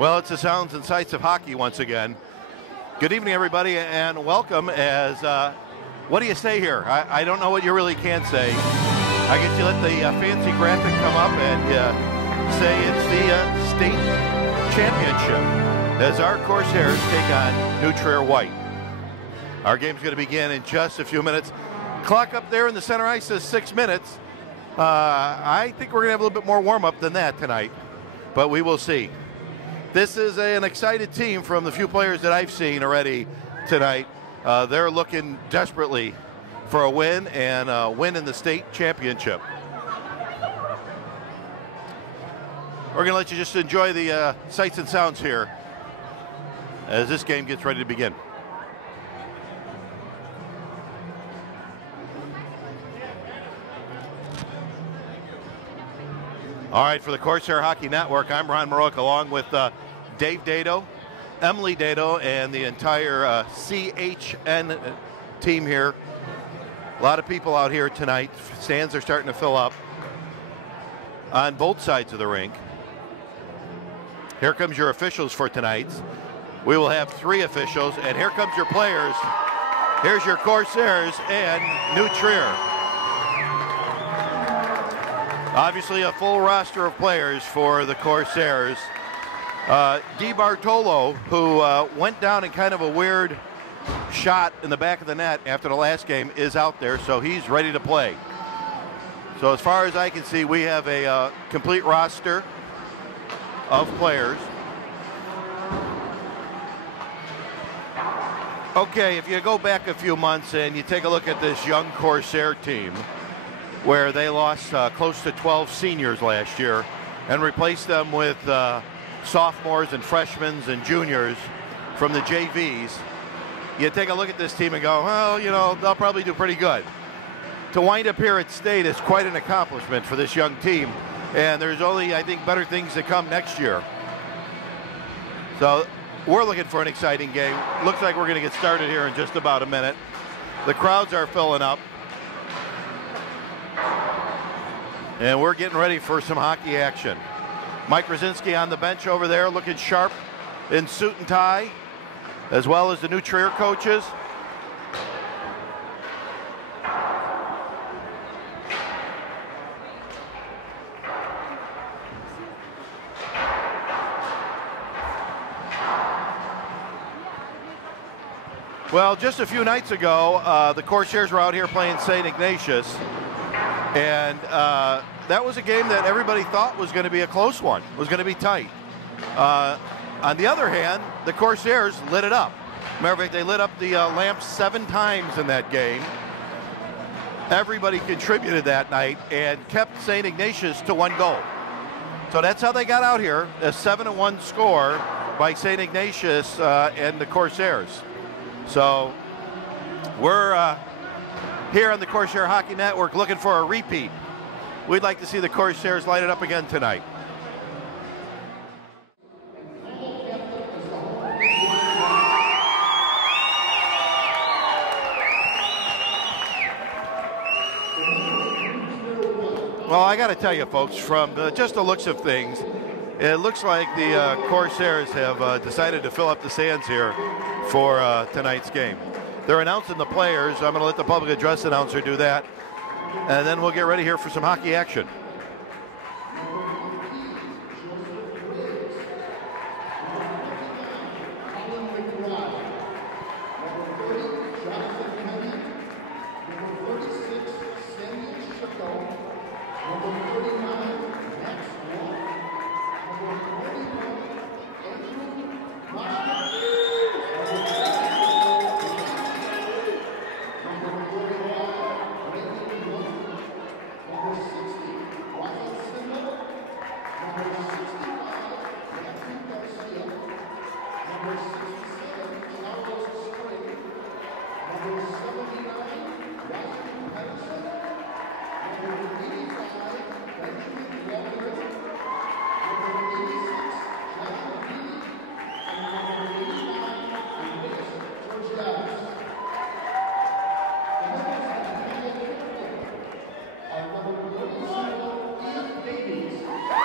Well, it's the sounds and sights of hockey once again. Good evening, everybody, and welcome as, what do you say here? I don't know what you really can say. I guess you let the fancy graphic come up and say it's the state championship as our Corsairs take on New Trier White. Our game's going to begin in just a few minutes. Clock up there in the center ice says 6 minutes. I think we're going to have a little bit more warm-up than that tonight, but we will see. This is an excited team from the few players that I've seen already tonight. They're looking desperately for a win and a win in the state championship. We're going to let you just enjoy the sights and sounds here as this game gets ready to begin. All right, for the Corsair Hockey Network, I'm Ron Marouk along with Dave Dado, Emily Dado, and the entire CHN team here. A lot of people out here tonight. Stands are starting to fill up on both sides of the rink. Here comes your officials for tonight. We will have 3 officials, and here comes your players. Here's your Corsairs and New Trier. Obviously a full roster of players for the Corsairs. Di Bartolo, who went down in kind of a weird shot in the back of the net after the last game, is out there, so he's ready to play. So as far as I can see, we have a complete roster of players. Okay, if you go back a few months and you take a look at this young Corsair team, where they lost close to 12 seniors last year and replaced them with sophomores and freshmen and juniors from the JVs. You take a look at this team and go, well, you know, they'll probably do pretty good. To wind up here at state is quite an accomplishment for this young team, and there's only, I think, better things to come next year. So we're looking for an exciting game. Looks like we're going to get started here in just about a minute. The crowds are filling up. And we're getting ready for some hockey action. Mike Rosinski on the bench over there looking sharp in suit and tie, as well as the New Trier coaches. Well, just a few nights ago, the Corsairs were out here playing St. Ignatius. And that was a game that everybody thought was going to be a close one, was going to be tight. On the other hand, the Corsairs lit it up. Matter of fact, they lit up the lamps 7 times in that game. Everybody contributed that night and kept St. Ignatius to 1 goal. So that's how they got out here, a 7-1 score by St. Ignatius and the Corsairs. So we're here on the Corsair Hockey Network looking for a repeat. We'd like to see the Corsairs light it up again tonight. Well, I got to tell you, folks, from just the looks of things, it looks like the Corsairs have decided to fill up the stands here for tonight's game. They're announcing the players. I'm going to let the public address announcer do that, and then we'll get ready here for some hockey action.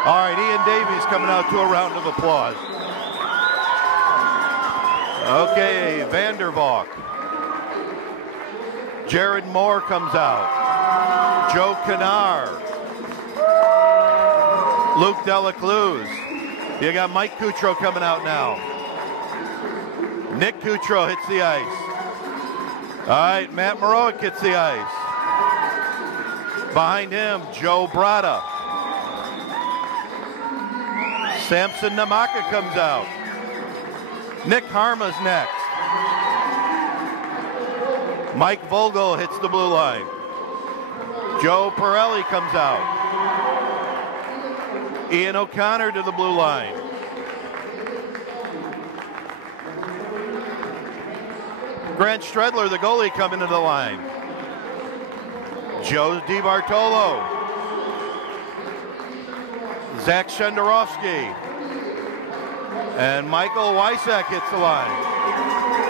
All right, Ian Davies coming out to a round of applause. Okay, Vandervalk. Jared Moore comes out. Joe Canar. Luke Delacluse. You got Mike Kutro coming out now. Nick Kutro hits the ice. All right, Matt Maroic hits the ice. Behind him, Joe Brada. Samson Namaka comes out. Nick Harma's next. Mike Vogel hits the blue line. Joe Pirelli comes out. Ian O'Connor to the blue line. Grant Stredler, the goalie, coming to the line. Joe DiBartolo. Zach Shenderovsky. And Michael Wysack hits the line.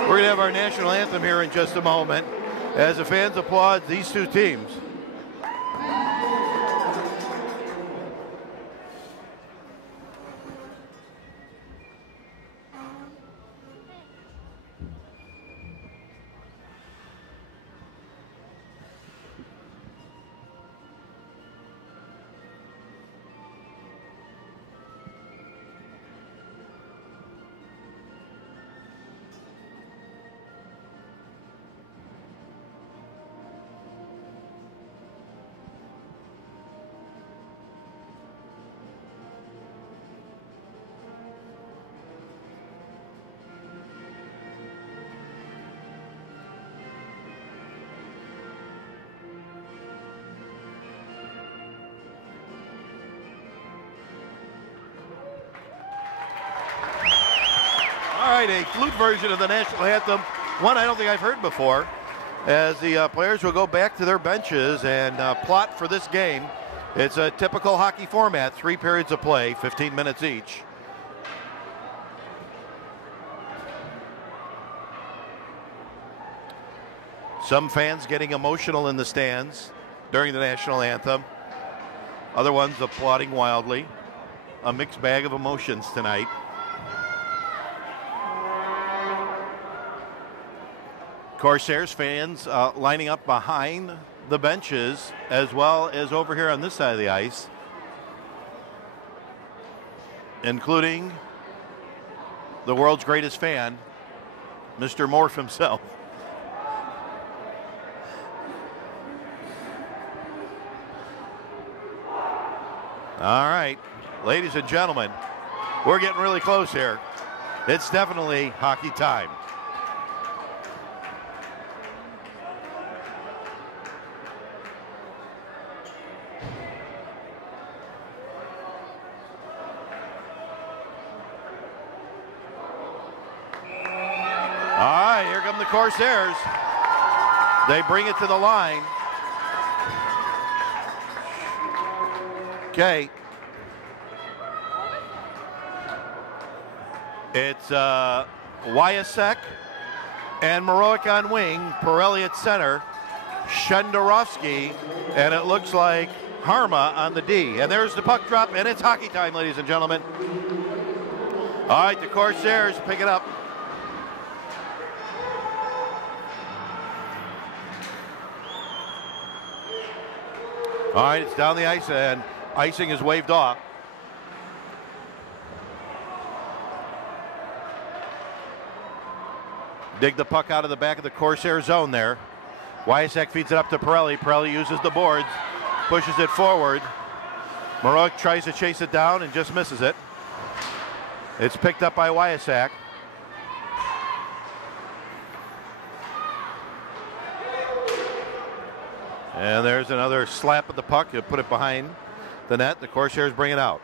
We're going to have our national anthem here in just a moment as the fans applaud these two teams. All right, a flute version of the national anthem, one I don't think I've heard before, as the players will go back to their benches and plot for this game. It's a typical hockey format, 3 periods of play, 15 minutes each. Some fans getting emotional in the stands during the national anthem. Other ones applauding wildly. A mixed bag of emotions tonight. Corsairs fans lining up behind the benches as well as over here on this side of the ice, including the world's greatest fan, Mr. Morph himself. All right, ladies and gentlemen, we're getting really close here. It's definitely hockey time. Here come the Corsairs. They bring it to the line. Okay. It's Wyasek and Maroic on wing, Pirelli at center, Shenderovsky, and it looks like Harma on the D. And there's the puck drop, and it's hockey time, ladies and gentlemen. All right, the Corsairs pick it up. All right, it's down the ice, and icing is waved off. Dig the puck out of the back of the Corsair zone there. Wyasek feeds it up to Pirelli. Pirelli uses the boards, pushes it forward. Maroic tries to chase it down and just misses it. It's picked up by Wyasek. And there's another slap at the puck. You put it behind the net. The Corsairs bring it out.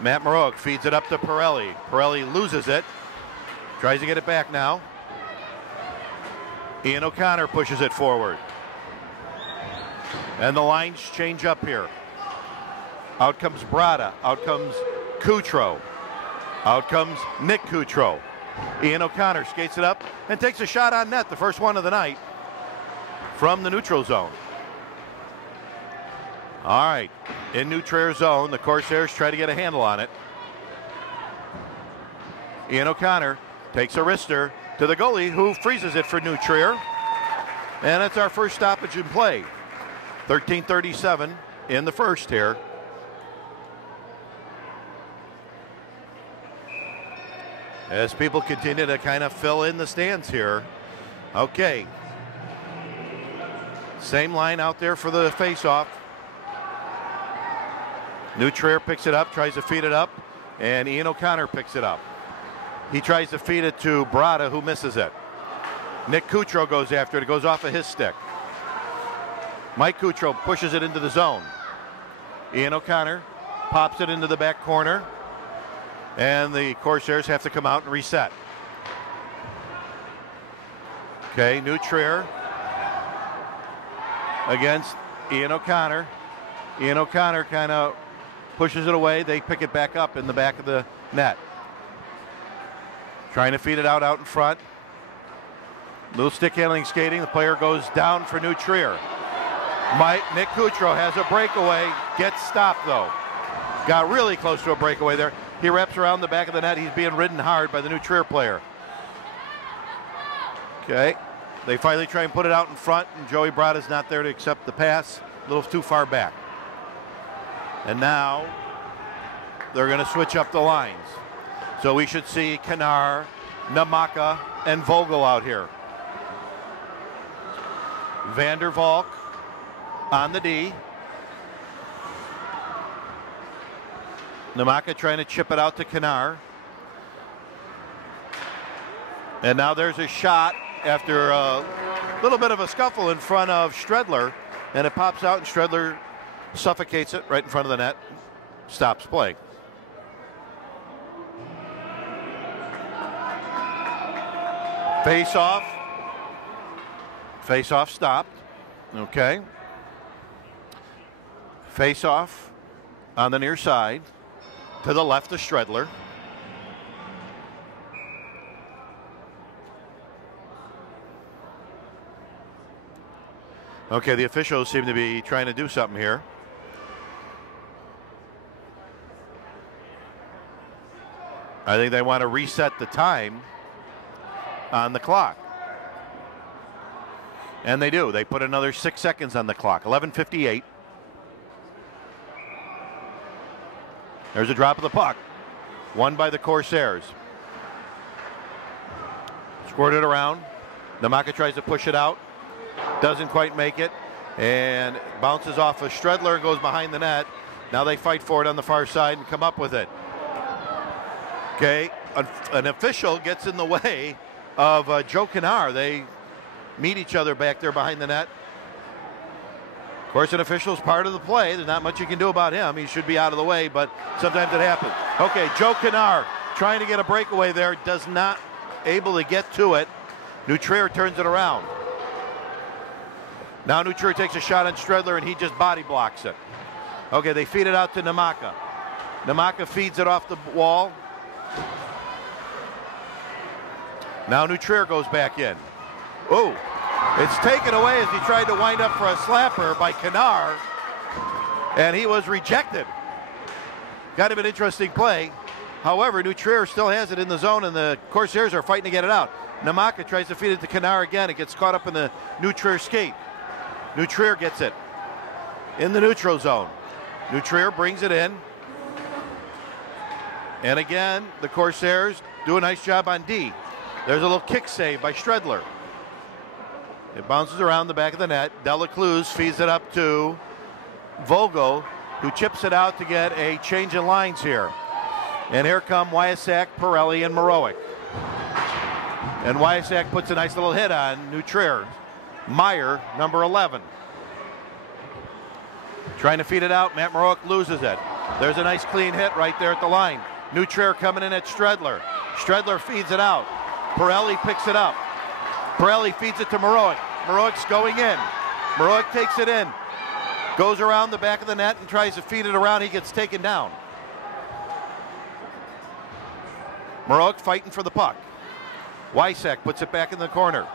Matt Maroic feeds it up to Pirelli. Pirelli loses it. Tries to get it back now. Ian O'Connor pushes it forward. And the lines change up here. Out comes Brada. Out comes Kutro. Out comes Nick Kutro. Ian O'Connor skates it up and takes a shot on net, the first one of the night, from the neutral zone. All right, in neutral zone, the Corsairs try to get a handle on it. Ian O'Connor Takes a wrister to the goalie, who freezes it for New Trier. And it's our first stoppage in play. 13:37 in the first here. As people continue to kind of fill in the stands here. Okay. Same line out there for the face-off. New Trier picks it up, tries to feed it up, and Ian O'Connor picks it up. He tries to feed it to Brada, who misses it. Nick Kutro goes after it. It goes off of his stick. Mike Kutro pushes it into the zone. Ian O'Connor pops it into the back corner. And the Corsairs have to come out and reset. Okay, New Trier against Ian O'Connor. Ian O'Connor kind of pushes it away. They pick it back up in the back of the net. Trying to feed it out in front. Little stick handling skating. The player goes down for New Trier. Nick Kutro has a breakaway. Gets stopped though. Got really close to a breakaway there. He wraps around the back of the net. He's being ridden hard by the New Trier player. Okay. They finally try and put it out in front, and Joey Brada's not there to accept the pass. A little too far back. And now they're going to switch up the lines. So we should see Kanar, Namaka, and Vogel out here. Vander Valk on the D. Namaka trying to chip it out to Kanar. And now there's a shot after a little bit of a scuffle in front of Stredler. And it pops out, and Stredler suffocates it right in front of the net. Stops play. Face-off. Face-off stopped. Okay. Face-off on the near side. To the left of Stredler. Okay, the officials seem to be trying to do something here. I think they want to reset the time on the clock. And they do. They put another 6 seconds on the clock. 11:58. There's a drop of the puck. Won by the Corsairs. Squirted around. Namaka tries to push it out. Doesn't quite make it. And bounces off of Stredler and goes behind the net. Now they fight for it on the far side and come up with it. Okay, an official gets in the way of Joe Kanar. They meet each other back there behind the net. Of course, an official is part of the play. There's not much you can do about him. He should be out of the way, but sometimes it happens. Okay, Joe Kanar trying to get a breakaway there. Does not able to get to it. New Trier turns it around. Now New Trier takes a shot on Stredler, and he just body blocks it. Okay, they feed it out to Namaka. Namaka feeds it off the wall. Now New Trier goes back in. Oh, it's taken away as he tried to wind up for a slapper by Kanar, and he was rejected. Kind of an interesting play. However, New Trier still has it in the zone, and the Corsairs are fighting to get it out. Namaka tries to feed it to Kanar again. It gets caught up in the New Trier skate. New Trier gets it in the neutral zone. New Trier brings it in. And again, the Corsairs do a nice job on D. There's a little kick save by Stredler. It bounces around the back of the net. Delacruz feeds it up to Vogel, who chips it out to get a change in lines here. And here come Wyasak, Pirelli, and Maroic. And Wyasak puts a nice little hit on New Trier. Meyer, number 11. Trying to feed it out. Matt Maroic loses it. There's a nice clean hit right there at the line. New Trier coming in at Stredler. Stredler feeds it out. Pirelli picks it up. Pirelli feeds it to Maroic. Maroic's going in. Maroic takes it in. Goes around the back of the net and tries to feed it around. He gets taken down. Maroic fighting for the puck. Wyasak puts it back in the corner.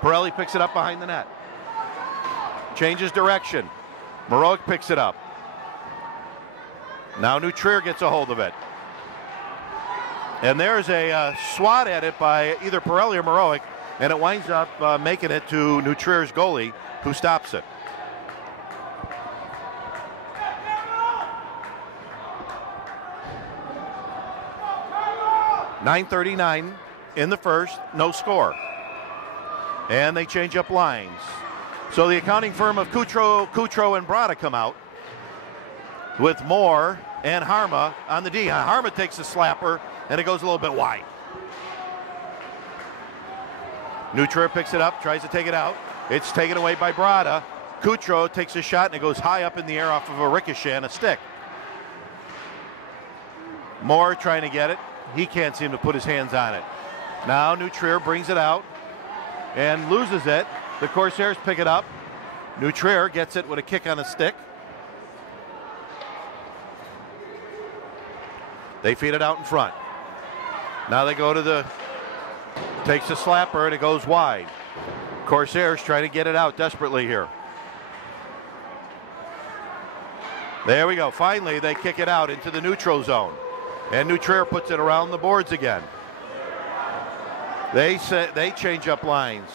Pirelli picks it up behind the net. Changes direction. Maroic picks it up. Now New Trier gets a hold of it. And there's a swat at it by either Pirelli or Maroic, and it winds up making it to New Trier's goalie, who stops it. .939 in the first, no score. And they change up lines. So the accounting firm of Kutro, and Brada come out with Moore and Harma on the D. Harma takes a slapper, and it goes a little bit wide. New Trier picks it up, tries to take it out. It's taken away by Brada. Kutro takes a shot, and it goes high up in the air off of a ricochet and a stick. Moore trying to get it. He can't seem to put his hands on it. Now New Trier brings it out and loses it. The Corsairs pick it up. New Trier gets it with a kick on a stick. They feed it out in front. Now they go to the, takes a slapper and it goes wide. Corsairs try to get it out desperately here. There we go. Finally, they kick it out into the neutral zone. And New Trier puts it around the boards again. They change up lines.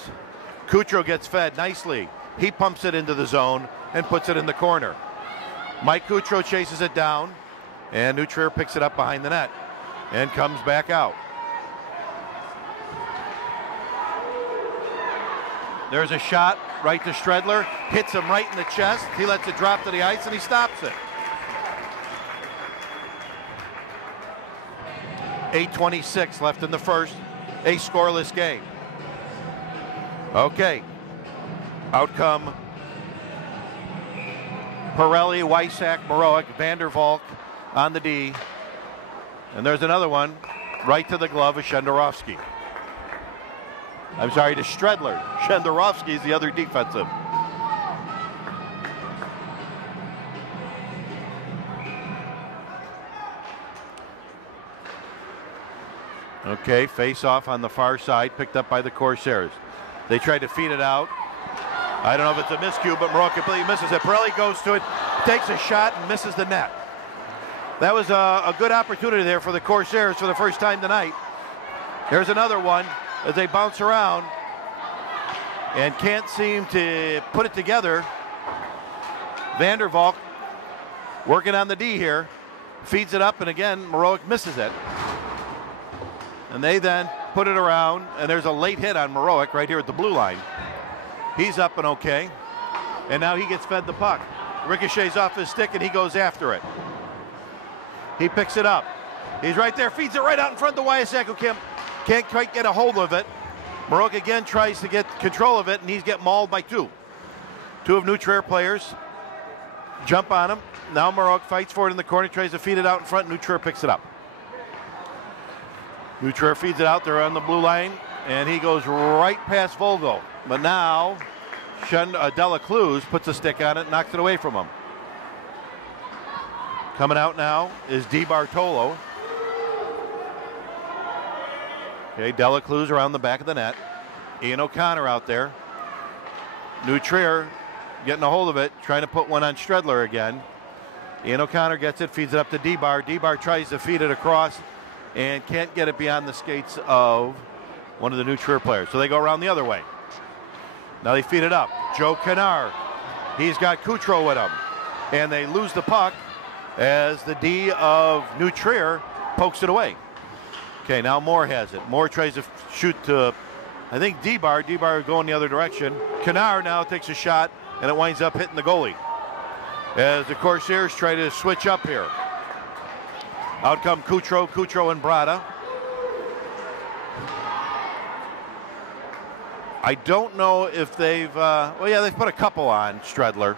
Kutro gets fed nicely. He pumps it into the zone and puts it in the corner. Mike Kutro chases it down, and New Trier picks it up behind the net and comes back out. There's a shot right to Stredler, hits him right in the chest. He lets it drop to the ice and he stops it. 8:26 left in the first, a scoreless game. Okay, out come Pirelli, Wysack, Maroic, Vandervalk on the D. And there's another one right to the glove of Shenderovsky. I'm sorry, to Stredler. Shenderovsky is the other defensive. Okay, face off on the far side, picked up by the Corsairs. They tried to feed it out. I don't know if it's a miscue, but Maroic completely misses it. Pirelli goes to it, takes a shot, and misses the net. That was a good opportunity there for the Corsairs for the first time tonight. There's another one as they bounce around and can't seem to put it together. Vandervalk working on the D here, feeds it up, and again, Maroic misses it. And they then put it around, and there's a late hit on Maroic right here at the blue line. He's up and okay, and now he gets fed the puck. Ricochets off his stick, and he goes after it. He picks it up. He's right there, feeds it right out in front of the Wysack, who can't quite get a hold of it. Maroic again tries to get control of it, and he's getting mauled by two. Two of New Trier players jump on him. Now Maroic fights for it in the corner, tries to feed it out in front. New Trier picks it up. New Trier feeds it out there on the blue line, and he goes right past Vogel. But now, Delacruz puts a stick on it, knocks it away from him. Coming out now is Di Bartolo. Okay, Delacruz around the back of the net. Ian O'Connor out there. New Trier getting a hold of it, trying to put one on Stredler again. Ian O'Connor gets it, feeds it up to D-Bar. D-Bar tries to feed it across and can't get it beyond the skates of one of the New Trier players. So they go around the other way. Now they feed it up. Joe Canard. He's got Kutro with him. And they lose the puck as the D of New Trier pokes it away. Okay, now Moore has it. Moore tries to shoot to, I think, D-Bar. D-Bar going the other direction. Canard now takes a shot, and it winds up hitting the goalie. As the Corsairs try to switch up here. Out come Kutro, and Brada. I don't know if they've, well, yeah, they've put a couple on Stredler.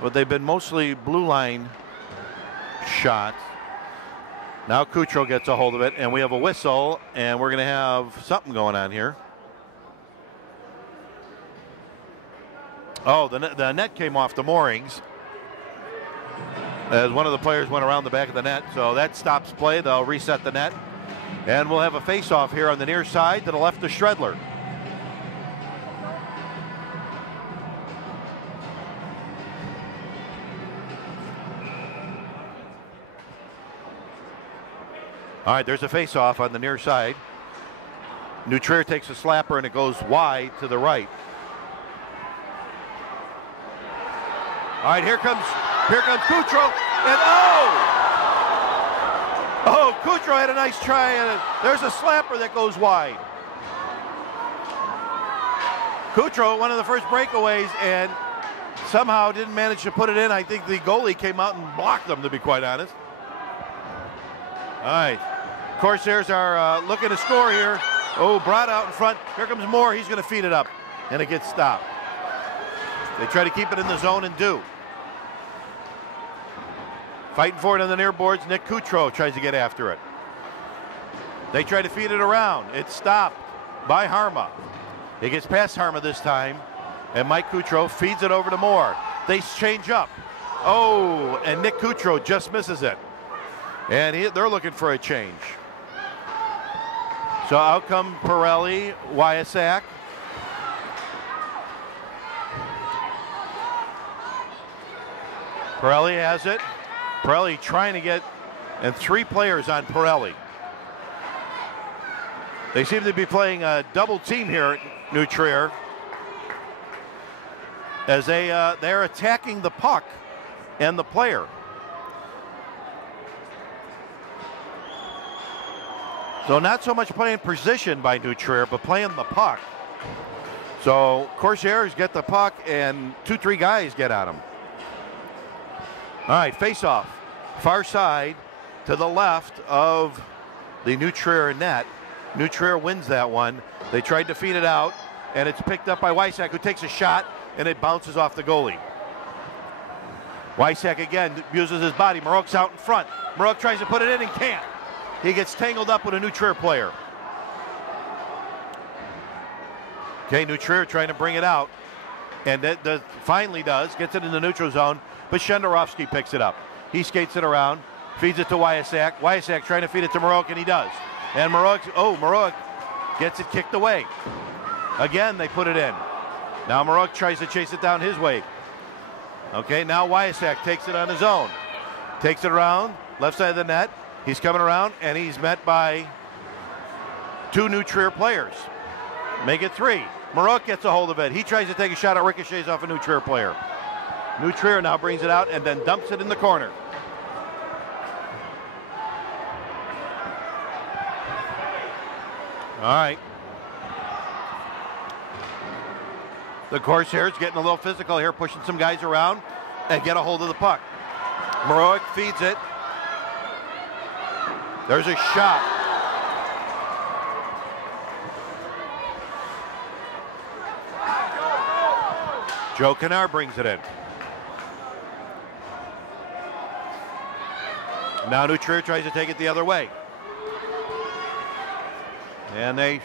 But they've been mostly blue line shots. Now Kutro gets a hold of it, and we have a whistle, and we're going to have something going on here. Oh, the net came off the moorings as one of the players went around the back of the net, so that stops play. They'll reset the net, and we'll have a face-off here on the near side to the left of Stredler. All right, there's a face-off on the near side. New Trier takes a slapper and it goes wide to the right. All right, here comes Kutro, and oh, Kutro had a nice try, and there's a slapper that goes wide. Kutro, one of the first breakaways, and somehow didn't manage to put it in. I think the goalie came out and blocked them, to be quite honest. All right, Corsairs are looking to score here. Oh, brought out in front. Here comes Moore. He's going to feed it up, and it gets stopped. They try to keep it in the zone and do. Fighting for it on the near boards. Nick Kutro tries to get after it. They try to feed it around. It's stopped by Harma. He gets past Harma this time, and Mike Kutro feeds it over to Moore. They change up. Oh, and Nick Kutro just misses it. And they're looking for a change. So out come Pirelli, Wyasak. Pirelli has it. Pirelli trying to get, and 3 players on Pirelli. They seem to be playing a double team here at New Trier, as they're attacking the puck and the player. So not so much playing position by New Trier, but playing the puck. So Corsairs get the puck, and 2-3 guys get on them. All right, face-off. Far side to the left of the New Trier net. New Trier wins that one. They tried to feed it out, and it's picked up by Wysak, who takes a shot, and it bounces off the goalie. Wysak again uses his body. Marok's out in front. Marok tries to put it in and can't. He gets tangled up with a New Trier player. Okay, New Trier trying to bring it out, and that finally does, gets it in the neutral zone, but Shenderovsky picks it up. He skates it around, feeds it to Wyasak. Wyasak trying to feed it to Marok, and he does. And Marok gets it kicked away. Again, they put it in. Now Marok tries to chase it down his way. Okay, now Wyasak takes it on his own. Takes it around, left side of the net. He's coming around, and he's met by 2 New Trier players. Make it 3. Marok gets a hold of it. He tries to take a shot at ricochets off a New Trier player. New Trier now brings it out and then dumps it in the corner. All right. The Corsairs getting a little physical here, pushing some guys around and get a hold of the puck. Marok feeds it. There's a shot. Joe Kennard brings it in. Now New Trier tries to take it the other way. And they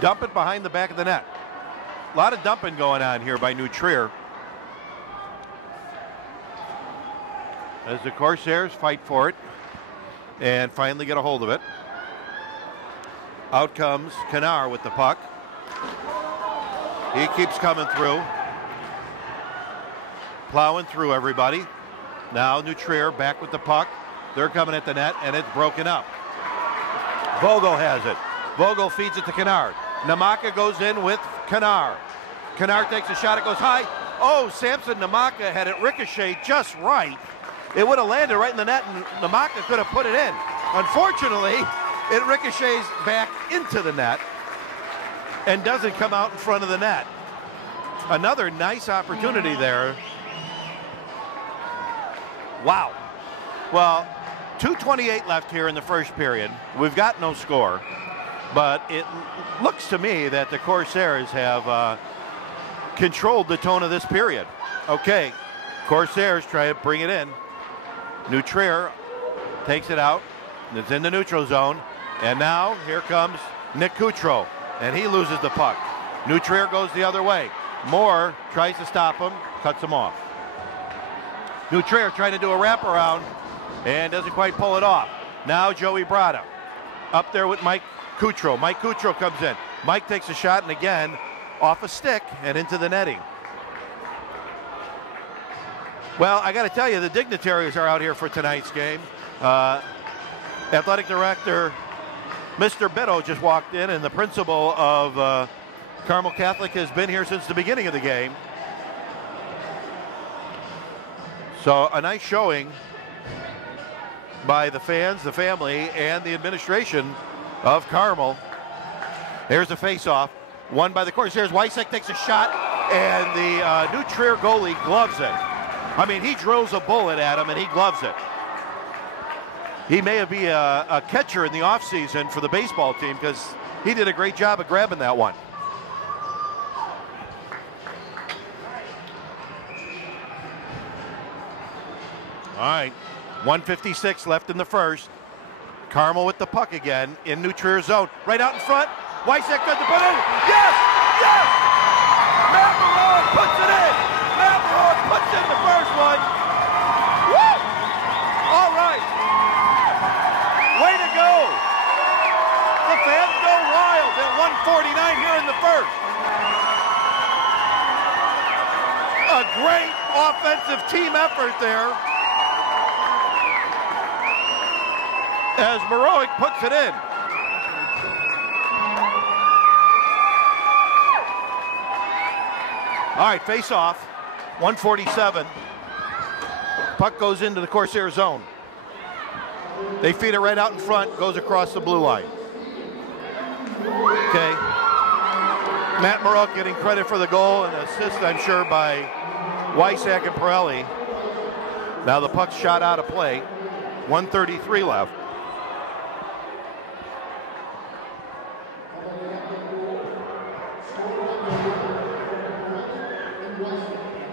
dump it behind the back of the net. A lot of dumping going on here by New Trier, as the Corsairs fight for it and finally get a hold of it. Out comes Kennard with the puck. He keeps coming through. Plowing through everybody. Now New Trier back with the puck. They're coming at the net, and it's broken up. Vogel has it. Vogel feeds it to Kennard. Namaka goes in with Kennard. Kennard takes a shot. It goes high. Oh, Samson Namaka had it ricochet just right. It would have landed right in the net, and Namaka could have put it in. Unfortunately, it ricochets back into the net and doesn't come out in front of the net. Another nice opportunity there. Wow. Well, 2:28 left here in the first period. We've got no score, but it looks to me that the Corsairs have controlled the tone of this period. Okay, Corsairs try to bring it in. New Trier takes it out. It's in the neutral zone. And now here comes Nick Kutro, and he loses the puck. New Trier goes the other way. Moore tries to stop him, cuts him off. New Trier trying to do a wraparound and doesn't quite pull it off. Now Joey Brada up there with Mike Kutro. Mike Kutro comes in. Mike takes a shot, and again off a stick and into the netting. Well, I got to tell you, the dignitaries are out here for tonight's game. Athletic Director Mr. Bitto just walked in, and the principal of Carmel Catholic has been here since the beginning of the game. So a nice showing by the fans, the family, and the administration of Carmel. There's a face-off, won by the Corsairs. Weissek takes a shot, and the New Trier goalie gloves it. I mean, he drills a bullet at him, and he gloves it. He may be a catcher in the offseason for the baseball team because he did a great job of grabbing that one. All right, 1:56 left in the first. Carmel with the puck again in New Trier zone. Right out in front. Weissek good to put in. Yes! Yes! Matt Maroon puts it in. Matt Maroon puts in the first one. Woo! All right. Way to go. The fans go wild at 1:49 here in the first. A great offensive team effort there, as Maroic puts it in. All right, face off, 1:47. Puck goes into the Corsair zone. They feed it right out in front, goes across the blue line. Okay. Matt Maroic getting credit for the goal and assist, I'm sure, by Weissek and Pirelli. Now the puck's shot out of play. 1:33 left.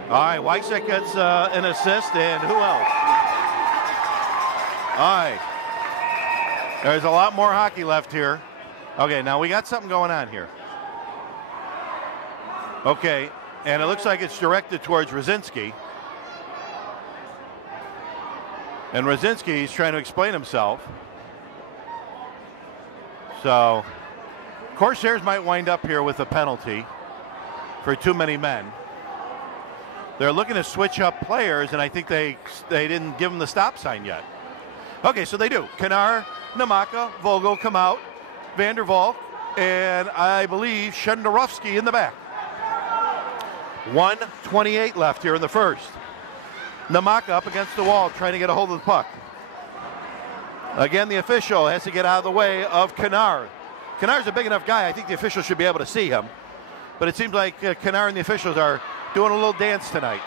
All right, Weissek gets an assist, and who else? All right. There's a lot more hockey left here. Okay, now we got something going on here. Okay, and it looks like it's directed towards Rosinski. And Rosinski's trying to explain himself. So, Corsairs might wind up here with a penalty for too many men. They're looking to switch up players, and I think they didn't give them the stop sign yet. Okay, so they do. Kanar, Namaka, Vogel come out, Vandervalk, and I believe Shendarovsky in the back. 1:28 left here in the first. Namaka up against the wall trying to get a hold of the puck. Again, the official has to get out of the way of Kanar. Kanar's a big enough guy, I think the official should be able to see him. But it seems like Kanar and the officials are doing a little dance tonight.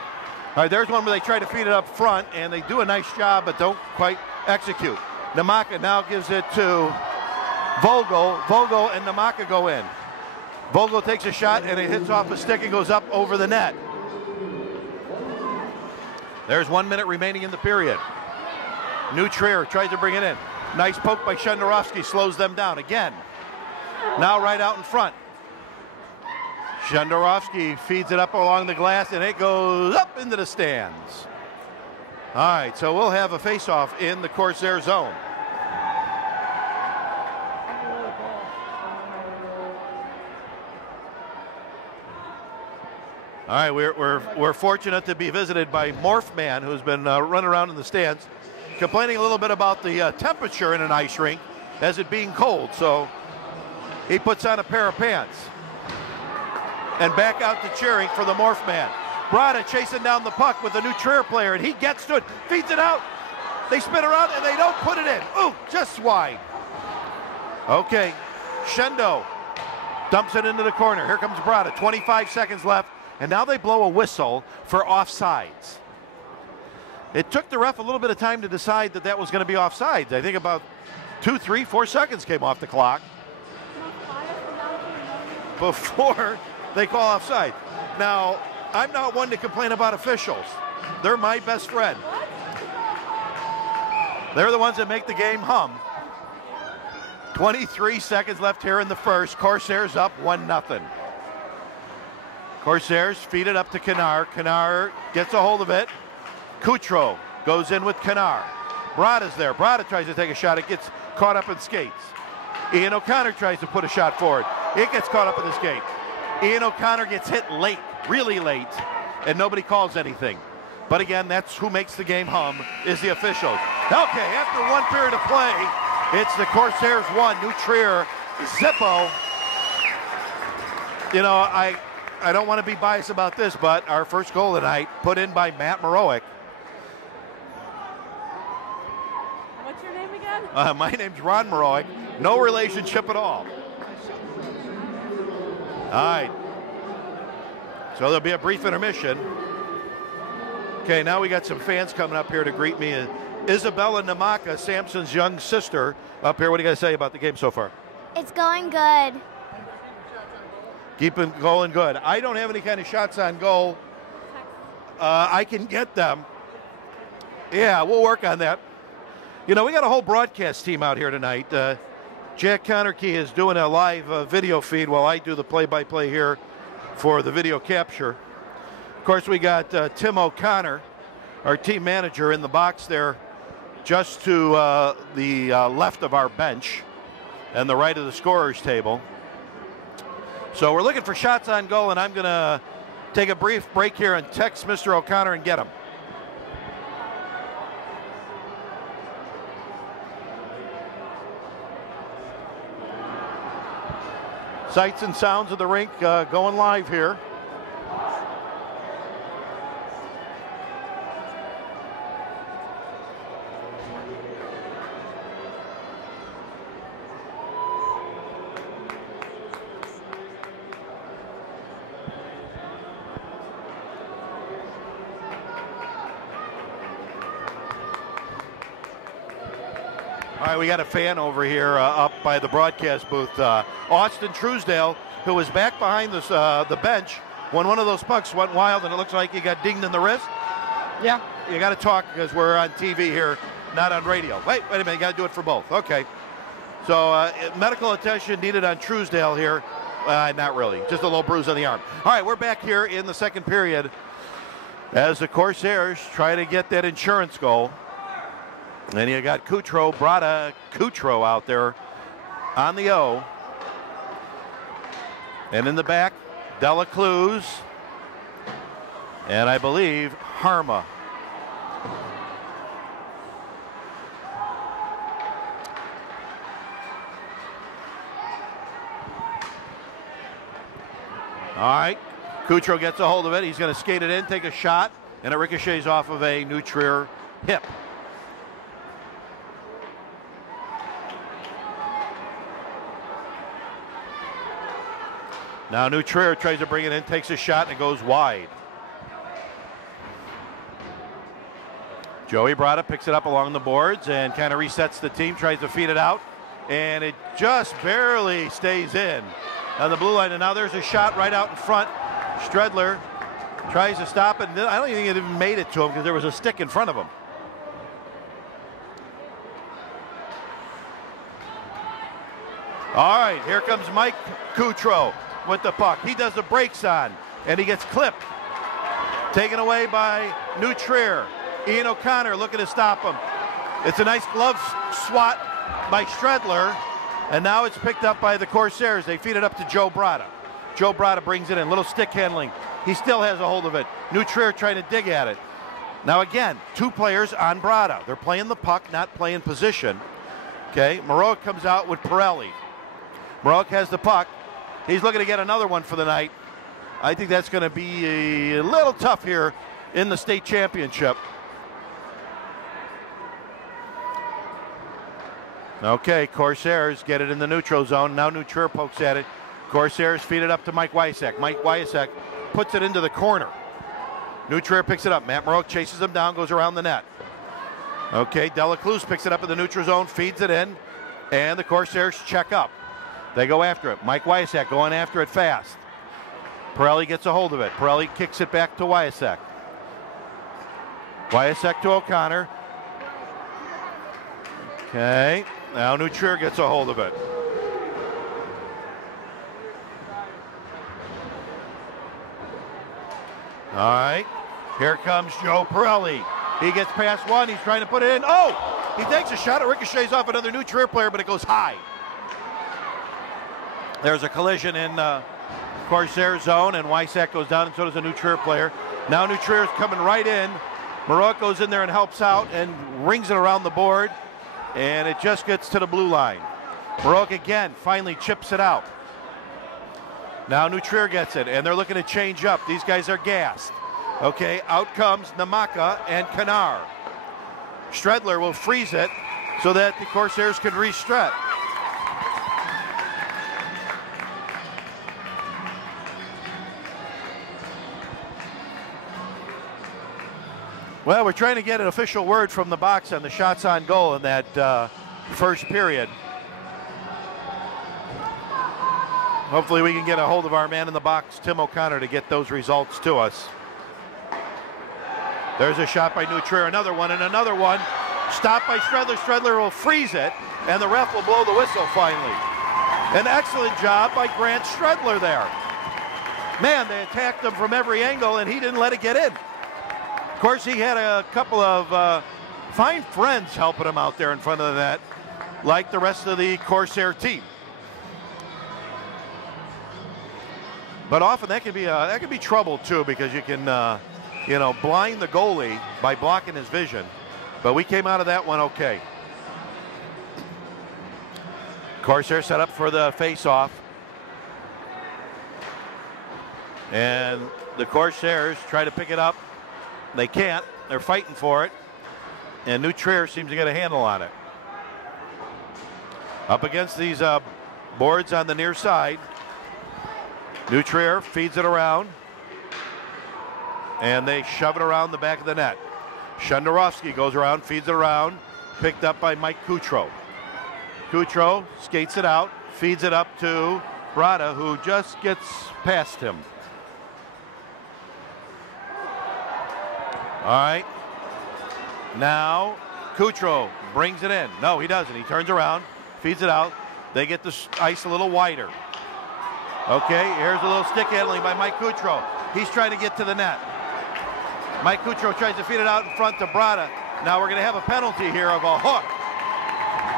All right, there's one where they try to feed it up front, and they do a nice job, but don't quite execute. Namaka now gives it to Vogel. Vogel and Namaka go in. Vogel takes a shot, and it hits off the stick and goes up over the net. There's 1 minute remaining in the period. New Trier tries to bring it in. Nice poke by Shendarovsky, slows them down again. Now right out in front. Shendarovsky feeds it up along the glass, and it goes up into the stands. All right, so we'll have a face-off in the Corsair zone. All right, we're fortunate to be visited by Morph Man, who's been running around in the stands, complaining a little bit about the temperature in an ice rink as it being cold. So he puts on a pair of pants and back out to cheering for the Morph Man. Brada chasing down the puck with a New Trier player, and he gets to it, feeds it out. They spin around, and they don't put it in. Ooh, just wide. Okay, Shendo dumps it into the corner. Here comes Brada, 25 seconds left, and now they blow a whistle for offsides. It took the ref a little bit of time to decide that that was going to be offsides. I think about 2, 3, 4 seconds came off the clock before they call offside. Now, I'm not one to complain about officials. They're my best friend. They're the ones that make the game hum. 23 seconds left here in the first. Corsairs up 1-0. Corsairs feed it up to Kanar. Kanar gets a hold of it. Kutro goes in with Kanar. Brada's there. Brada tries to take a shot. It gets caught up in skates. Ian O'Connor tries to put a shot forward. It gets caught up in the skate. Ian O'Connor gets hit late, really late, and nobody calls anything. But again, that's who makes the game hum, is the officials. Okay, after one period of play, It's the Corsairs 1, New Trier 0. You know, I don't want to be biased about this, but our first goal tonight put in by Matt Maroic. What's your name again? My name's Ron Maroic. No relationship at all. All right. So there'll be a brief intermission. Okay, now we got some fans coming up here to greet me. Isabella Namaka, Samson's young sister, up here. What do you guys say about the game so far? It's going good. Keep it going good. I don't have any kind of shots on goal. I can get them. Yeah, we'll work on that. You know, we got a whole broadcast team out here tonight. Jack Connerkey is doing a live video feed while I do the play-by-play here for the video capture. Of course, we got Tim O'Connor, our team manager, in the box there just to the left of our bench and the right of the scorer's table. So we're looking for shots on goal, and I'm going to take a brief break here and text Mr. O'Connor and get him. Sights and sounds of the rink going live here. All right, we got a fan over here up by the broadcast booth. Austin Truesdale, who was back behind this, the bench when one of those pucks went wild and it looks like he got dinged in the wrist. Yeah, you got to talk because we're on TV here, not on radio. Wait a minute, you got to do it for both. Okay. So medical attention needed on Truesdale here. Not really, just a little bruise on the arm. All right, we're back here in the second period as the Corsairs try to get that insurance goal. And you got Kutro out there on the O. And in the back, Dela Cruz. And I believe Harma. All right, Kutro gets a hold of it. He's going to skate it in, take a shot, and it ricochets off of a New Trier hip. Now New Trier tries to bring it in, takes a shot, and it goes wide. Joey Brada picks it up along the boards and kind of resets the team, tries to feed it out, and it just barely stays in on the blue line. And now there's a shot right out in front. Stredler tries to stop it, and I don't even think it even made it to him because there was a stick in front of him. All right, here comes Mike Kutro with the puck. He does the brakes on, and he gets clipped. Taken away by New Trier. Ian O'Connor looking to stop him. It's a nice glove swat by Stredler, and now it's picked up by the Corsairs. They feed it up to Joe Brada. Joe Brada brings it in, little stick handling. He still has a hold of it. New Trier trying to dig at it. Now again, two players on Brada. They're playing the puck, not playing position. Okay, Maroic comes out with Pirelli. Maroic has the puck. He's looking to get another one for the night. I think that's going to be a little tough here in the state championship. Okay, Corsairs get it in the neutral zone. Now New Trier pokes at it. Corsairs feed it up to Mike Wysak. Mike Wysak puts it into the corner. New Trier picks it up. Matt Maroic chases him down, goes around the net. Okay, Dela Cruz picks it up in the neutral zone, feeds it in, and the Corsairs check up. They go after it. Mike Wysak going after it fast. Pirelli gets a hold of it. Pirelli kicks it back to Wysak. Wysak to O'Connor. Okay, now New Trier gets a hold of it. All right, here comes Joe Pirelli. He gets past one, he's trying to put it in. Oh, he takes a shot, it ricochets off another New Trier player, but it goes high. There's a collision in Corsair zone, and Wysak goes down, and so does a New Trier player. Now New Trier is coming right in. Maroic goes in there and helps out and rings it around the board. and it just gets to the blue line. Baroque again finally chips it out. Now New Trier gets it, and they're looking to change up. These guys are gassed. Okay, out comes Namaka and Kanar. Stredler will freeze it so that the Corsairs can reset. Well, we're trying to get an official word from the box on the shots on goal in that first period. Hopefully we can get a hold of our man in the box, Tim O'Connor, to get those results to us. There's a shot by New Trier, another one, and another one. Stopped by Stredler. Stredler will freeze it, and the ref will blow the whistle finally. An excellent job by Grant Stredler there. Man, they attacked him from every angle, and he didn't let it get in. Of course, he had a couple of fine friends helping him out there in front of the net, like the rest of the Corsair team. But often that can be trouble too, because you can blind the goalie by blocking his vision. But we came out of that one okay. Corsair set up for the face-off, and the Corsairs try to pick it up. They can't. They're fighting for it, and New Trier seems to get a handle on it. Up against these boards on the near side. New Trier feeds it around, and they shove it around the back of the net. Shenderovsky goes around, feeds it around, picked up by Mike Kutro. Kutro skates it out, feeds it up to Brada, who just gets past him. All right. Now Kutro brings it in. No, he doesn't. He turns around, feeds it out. They get the ice a little wider. Okay, here's a little stick handling by Mike Kutro. He's trying to get to the net. Mike Kutro tries to feed it out in front to Brada. Now we're going to have a penalty here of a hook.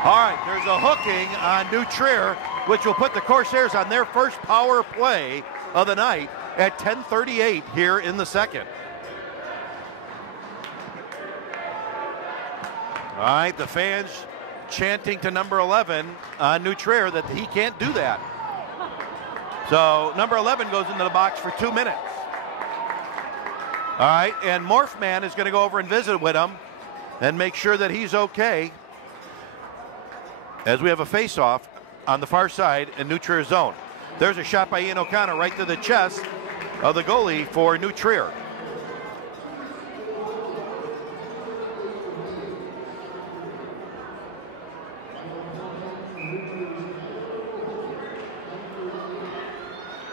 All right, there's a hooking on New Trier, which will put the Corsairs on their first power play of the night at 10:38 here in the second. All right, the fans chanting to number 11 on New Trier that he can't do that. So number 11 goes into the box for 2 minutes. All right, and Morph Man is going to go over and visit with him and make sure that he's okay, as we have a face-off on the far side in New Trier's zone. There's a shot by Ian O'Connor right to the chest of the goalie for New Trier.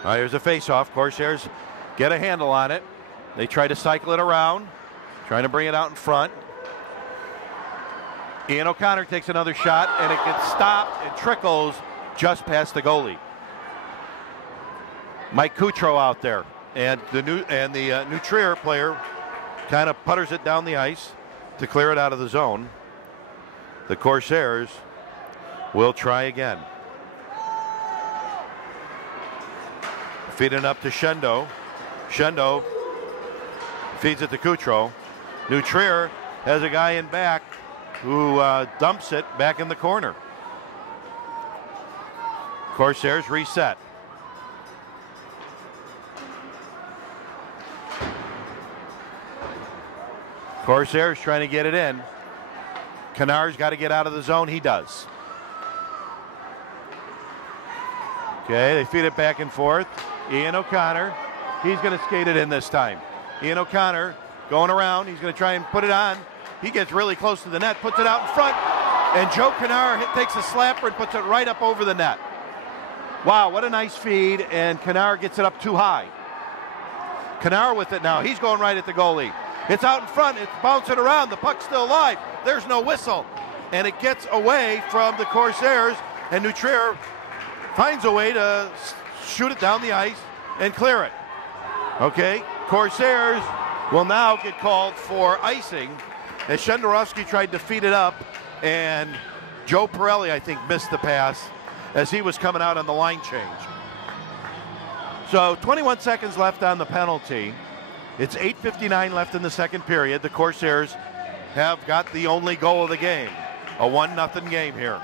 All right, here's a face-off. Corsairs get a handle on it. They try to cycle it around, trying to bring it out in front. Ian O'Connor takes another shot, and it gets stopped and trickles just past the goalie. Mike Kutro out there, and the New Trier player kind of putters it down the ice to clear it out of the zone. The Corsairs will try again. Feeding up to Shendo. Shendo feeds it to Kutro. New Trier has a guy in back who dumps it back in the corner. Corsairs reset. Corsairs trying to get it in. Canar's got to get out of the zone. He does. Okay, they feed it back and forth. Ian O'Connor, he's going to skate it in this time. Ian O'Connor going around. He's going to try and put it on. He gets really close to the net, puts it out in front, and Joe Canar takes a slapper and puts it right up over the net. Wow, what a nice feed, and Canar gets it up too high. Canar with it now. He's going right at the goalie. It's out in front. It's bouncing around. The puck's still alive. There's no whistle, and it gets away from the Corsairs, and New Trier finds a way to shoot it down the ice and clear it. Okay, Corsairs will now get called for icing as Shenderovsky tried to feed it up, and Joe Pirelli, I think, missed the pass as he was coming out on the line change. So 21 seconds left on the penalty. It's 8:59 left in the second period. The Corsairs have got the only goal of the game. A 1-0 game here.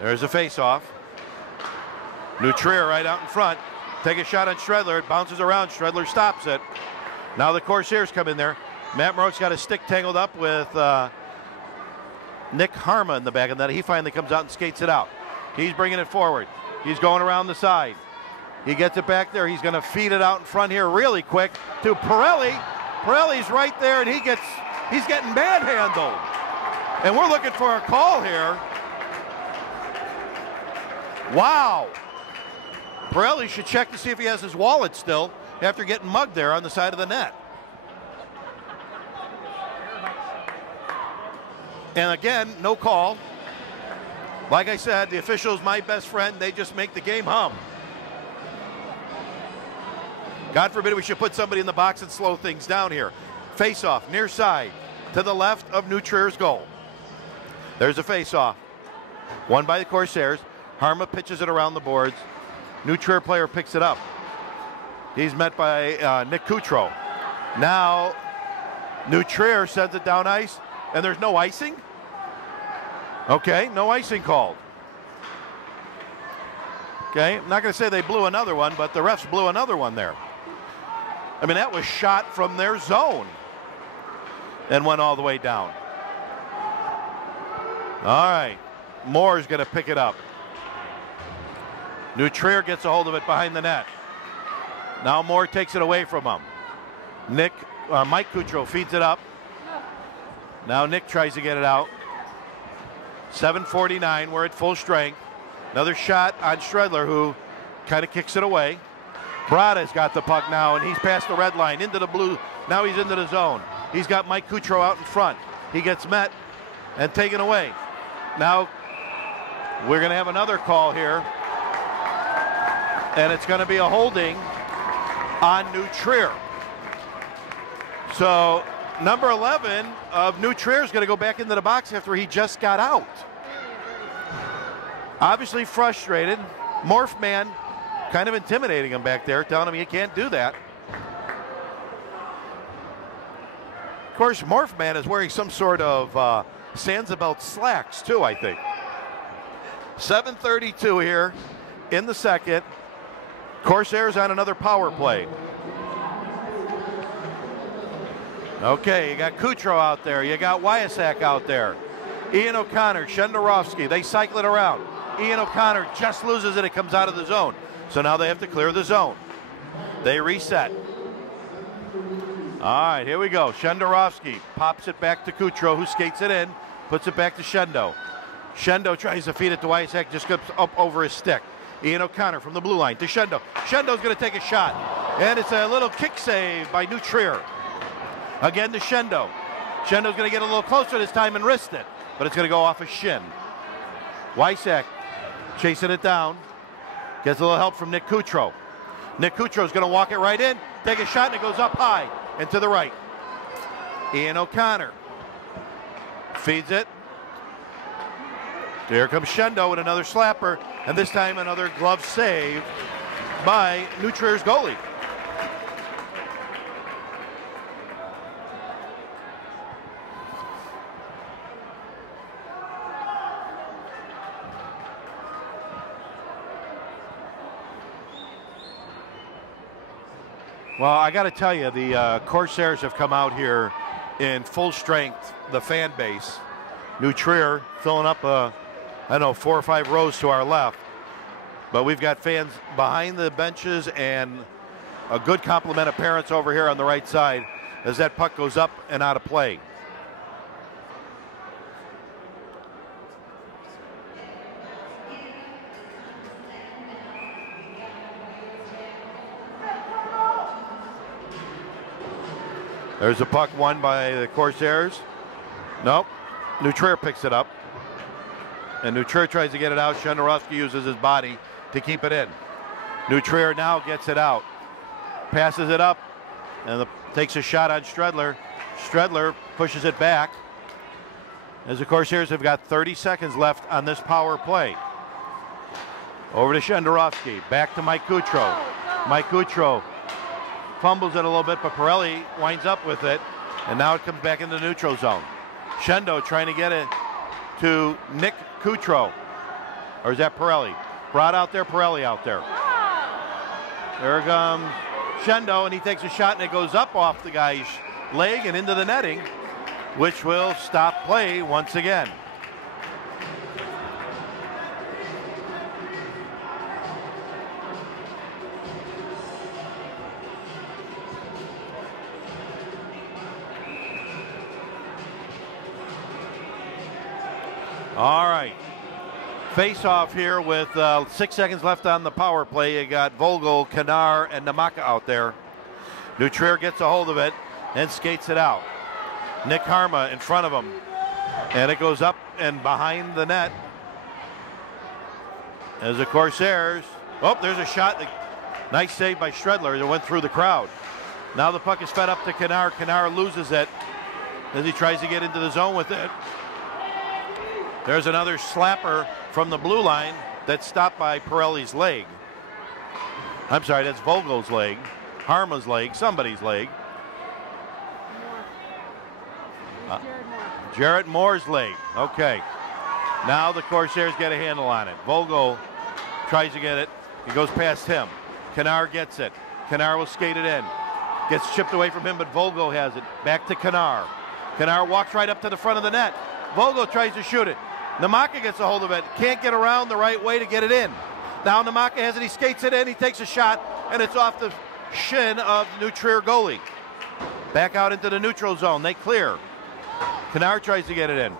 There's a face-off. New Trier right out in front. Take a shot on Stredler. It bounces around. Stredler stops it. Now the Corsairs come in there. Matt Maroch's got a stick tangled up with Nick Harma in the back of that. He finally comes out and skates it out. He's bringing it forward. He's going around the side. He gets it back there. He's going to feed it out in front here really quick to Pirelli. Pirelli's right there, and he's getting manhandled. And we're looking for a call here. Wow. Pirelli should check to see if he has his wallet still after getting mugged there on the side of the net. And again, no call. Like I said, the official's my best friend. They just make the game hum. God forbid we should put somebody in the box and slow things down here. Face-off, near side, to the left of New Trier's goal. There's a face-off. Won by the Corsairs. Harma pitches it around the boards. New Trier player picks it up. He's met by Nick Kutro. Now, New Trier sends it down ice, and there's no icing? Okay, no icing called. Okay, I'm not going to say they blew another one, but the refs blew another one there. I mean, that was shot from their zone and went all the way down. All right, Moore's going to pick it up. New Trier gets a hold of it behind the net. Now Moore takes it away from him. Mike Kutro feeds it up. Now Nick tries to get it out. 7:49, we're at full strength. Another shot on Stredler, who kind of kicks it away. Brada's got the puck now, and he's past the red line into the blue. Now he's into the zone. He's got Mike Kutro out in front. He gets met and taken away. Now we're going to have another call here, and it's going to be a holding on New Trier. So number 11 of New Trier is going to go back into the box after he just got out. Obviously frustrated. Morph Man kind of intimidating him back there, telling him you can't do that. Of course, Morph Man is wearing some sort of Sansa slacks too, I think. 7:32 here in the second. Corsairs on another power play. Okay, you got Kutro out there. You got Wyasak out there. Ian O'Connor, Shenderovsky, they cycle it around. Ian O'Connor just loses it. It comes out of the zone. So now they have to clear the zone. They reset. All right, here we go. Shenderovsky pops it back to Kutro, who skates it in, puts it back to Shendo. Shendo tries to feed it to Wyasak, just goes up over his stick. Ian O'Connor from the blue line to Shendo. Shendo's going to take a shot. And it's a little kick save by New Trier. Again to Shendo. Shendo's going to get a little closer this time and wrist it, but it's going to go off his shin. Wyasak chasing it down. Gets a little help from Nick Kutro. Nick Kutro's going to walk it right in, take a shot, and it goes up high and to the right. Ian O'Connor feeds it. Here comes Shendo with another slapper, and this time another glove save by New Trier's goalie. Well, I got to tell you, the Corsairs have come out here in full strength, the fan base. New Trier filling up, I don't know, 4 or 5 rows to our left. But we've got fans behind the benches and a good complement of parents over here on the right side as that puck goes up and out of play. There's a puck won by the Corsairs. Nope. New Trier picks it up. And New Trier tries to get it out. Shenderovsky uses his body to keep it in. New Trier now gets it out. Passes it up and takes a shot on Stredler. Stredler pushes it back. As the Corsairs have got 30 seconds left on this power play. Over to Shenderovsky. Back to Mike Kutro. Mike Kutro fumbles it a little bit, but Pirelli winds up with it. And now it comes back into the neutral zone. Shendo trying to get it to Nick Kutro. Or is that Pirelli? Brought out there, Pirelli out there. There comes Shendo, and he takes a shot, and it goes up off the guy's leg and into the netting, which will stop play once again. All right. Face off here with 6 seconds left on the power play. You got Vogel, Kanar, and Namaka out there. Nutrier gets a hold of it and skates it out. Nick Harma in front of him. And it goes up and behind the net. As the Corsairs. Oh, there's a shot. Nice save by Stredler that went through the crowd. Now the puck is fed up to Kanar. Kanar loses it as he tries to get into the zone with it. There's another slapper from the blue line that's stopped by Pirelli's leg. I'm sorry, that's Vogel's leg, Harma's leg, somebody's leg. Jarrett Moore's leg. Okay. Now the Corsairs get a handle on it. Vogel tries to get it. He goes past him. Kanar gets it. Kanar will skate it in. Gets chipped away from him, but Vogel has it. Back to Kanar. Kanar walks right up to the front of the net. Vogel tries to shoot it. Namaka gets a hold of it. Can't get around the right way to get it in. Now Namaka has it. He skates it in. He takes a shot, and it's off the shin of the Nutrier goalie. Back out into the neutral zone. They clear. Kanar tries to get it in.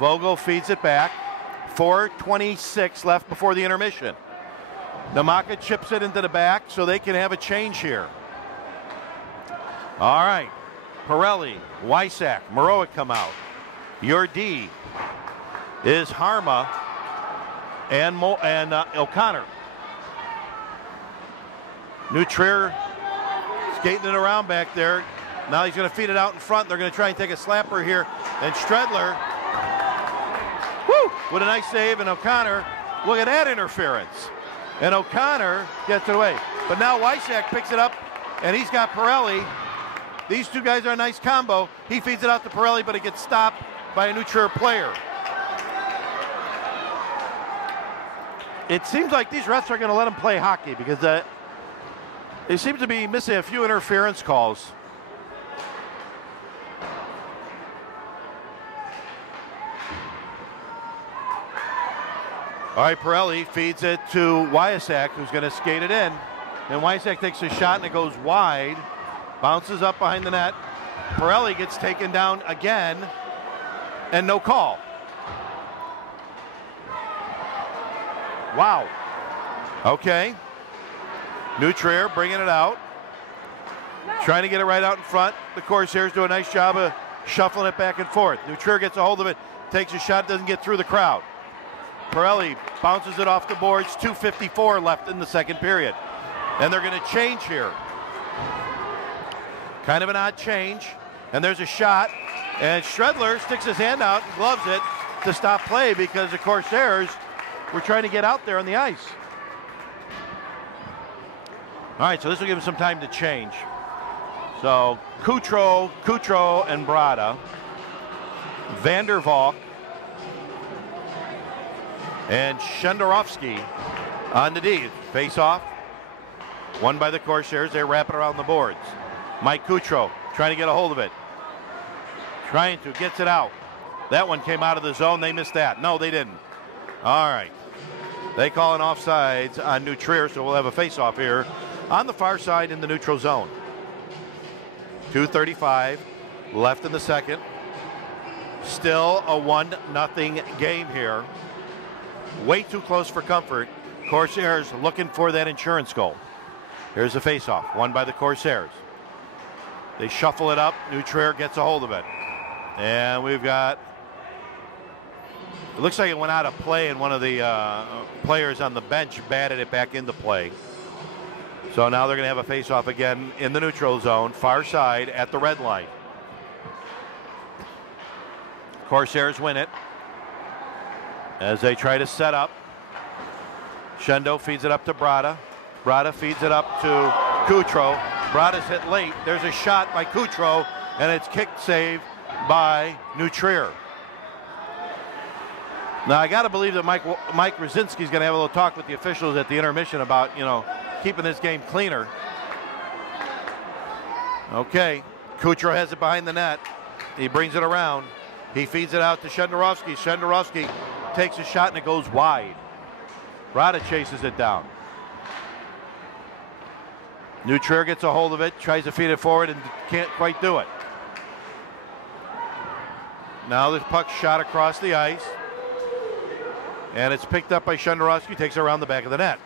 Vogel feeds it back. 4:26 left before the intermission. Namaka chips it into the back so they can have a change here. All right. Pirelli, Wysack, Maroic come out. Your D is Harma and O'Connor. Nutrier skating it around back there. Now he's going to feed it out in front. They're going to try and take a slapper here. And Stredler, with a nice save, and O'Connor, look at that interference. And O'Connor gets it away. But now Wysack picks it up, and he's got Pirelli. These two guys are a nice combo. He feeds it out to Pirelli, but it gets stopped by a Nutrier player. It seems like these refs are going to let them play hockey because they seem to be missing a few interference calls. All right, Pirelli feeds it to Wysack, who's going to skate it in. And Wysack takes a shot, and it goes wide. Bounces up behind the net. Pirelli gets taken down again, and no call. Wow. Okay. Nutrier bringing it out. Trying to get it right out in front. The Corsairs do a nice job of shuffling it back and forth. Nutrier gets a hold of it, takes a shot, doesn't get through the crowd. Pirelli bounces it off the boards. 2:54 left in the second period. And they're going to change here. Kind of an odd change. And there's a shot. And Stredler sticks his hand out and gloves it to stop play because the Corsairs were trying to get out there on the ice. All right, so this will give him some time to change. So Kutro, and Brada. Vandervalk. And Shenderovsky on the D. Face off. Won by the Corsairs. They wrap it around the boards. Mike Kutro trying to get a hold of it. Gets it out. That one came out of the zone. They missed that. No, they didn't. All right. They call an offsides on Nutrier, so we'll have a face-off here on the far side in the neutral zone. 2:35 left in the second. Still a 1-0 game here. Way too close for comfort. Corsairs looking for that insurance goal. Here's a face-off, won by the Corsairs. They shuffle it up. Nutrier gets a hold of it. And we've got, it looks like it went out of play, and one of the players on the bench batted it back into play. So now they're going to have a face-off again in the neutral zone, far side at the red line. Corsairs win it as they try to set up. Shendo feeds it up to Brada. Brada feeds it up to Kutro. Brada's hit late. There's a shot by Kutro, and it's kicked save by New Trier. Now I got to believe that Mike Rosinski's going to have a little talk with the officials at the intermission about, keeping this game cleaner. Okay, Kutro has it behind the net. He brings it around. He feeds it out to Shenderovsky. Shenderovsky takes a shot and it goes wide. Rada chases it down. New Trier gets a hold of it, tries to feed it forward and can't quite do it. Now the puck shot across the ice. And it's picked up by Shenderovsky, takes it around the back of the net.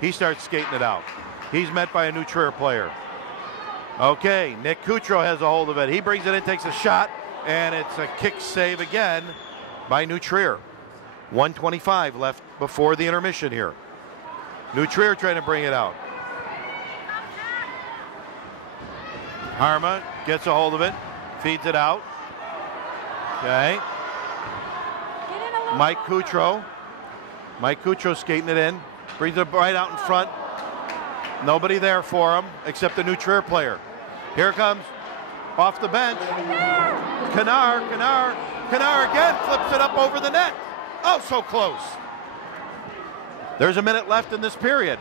He starts skating it out. He's met by a New Trier player. Okay, Nick Kutro has a hold of it. He brings it in, takes a shot, and it's a kick save again by New Trier. 1:25 left before the intermission here. New Trier trying to bring it out. Harma gets a hold of it, feeds it out. Okay. Mike Kutro. Mike Kutro skating it in, brings it right out in front. Nobody there for him except the New Trier player. Here comes off the bench. Kanar again flips it up over the net. Oh, so close. There's a minute left in this period.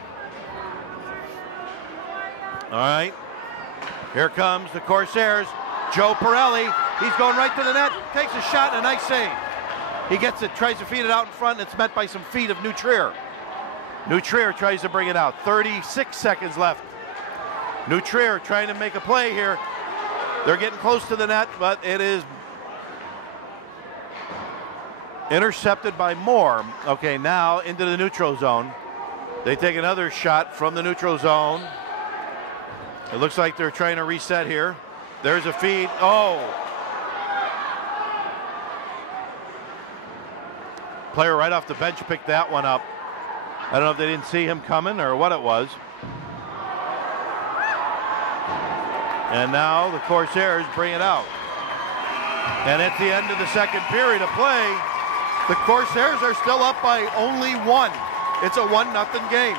All right. Here comes the Corsairs. Joe Pirelli. He's going right to the net. Takes a shot and a nice save. He gets it, tries to feed it out in front, and it's met by some feet of New Trier. New Trier tries to bring it out. 36 seconds left. New Trier trying to make a play here. They're getting close to the net, but it is intercepted by Moore. Okay, now into the neutral zone. They take another shot from the neutral zone. It looks like they're trying to reset here. There's a feed. Oh. Player right off the bench picked that one up. I don't know if they didn't see him coming or what it was. And now the Corsairs bring it out. And at the end of the second period of play, the Corsairs are still up by only one. It's a 1-0 game.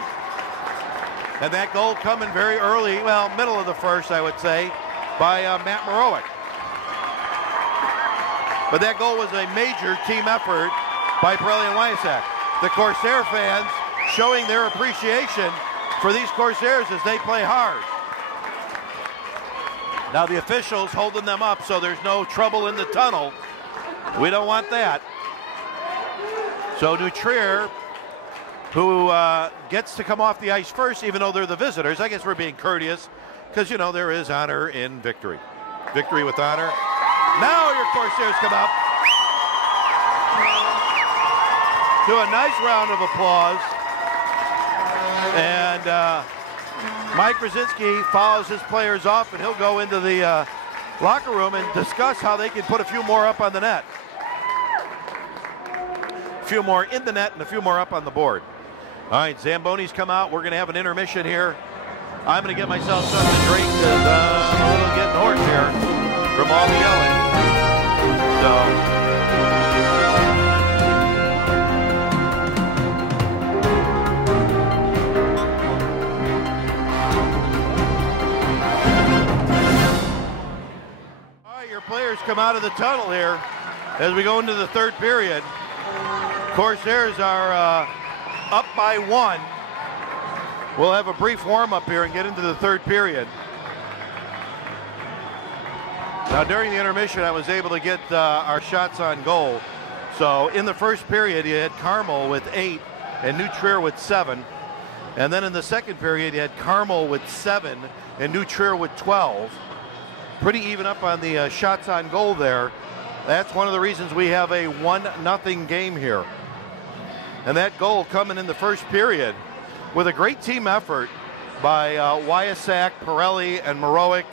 And that goal coming very early, well, middle of the first, I would say, by Matt Morowick. But that goal was a major team effort by Pirelli and Wyasak. The Corsair fans showing their appreciation for these Corsairs as they play hard. Now the officials holding them up so there's no trouble in the tunnel. We don't want that. So New Trier, who gets to come off the ice first, even though they're the visitors. I guess we're being courteous because, there is honor in victory. Victory with honor. Now your Corsairs come up. Do a nice round of applause. And Mike Rosinski follows his players off, and he'll go into the locker room and discuss how they can put a few more up on the net. A few more in the net and a few more up on the board. All right, Zamboni's come out. We're going to have an intermission here. I'm going to get myself something to drink because I'm a little getting hoarse here from all the yelling. So. Players come out of the tunnel here as we go into the third period. Corsairs are up by one. We'll have a brief warm-up here and get into the third period. Now during the intermission I was able to get our shots on goal. So in the first period you had Carmel with 8 and New Trier with 7. And then in the second period you had Carmel with 7 and New Trier with 12. Pretty even up on the shots on goal there. That's one of the reasons we have a 1-0 game here. And that goal coming in the first period with a great team effort by Wyasak, Pirelli, and Morowick,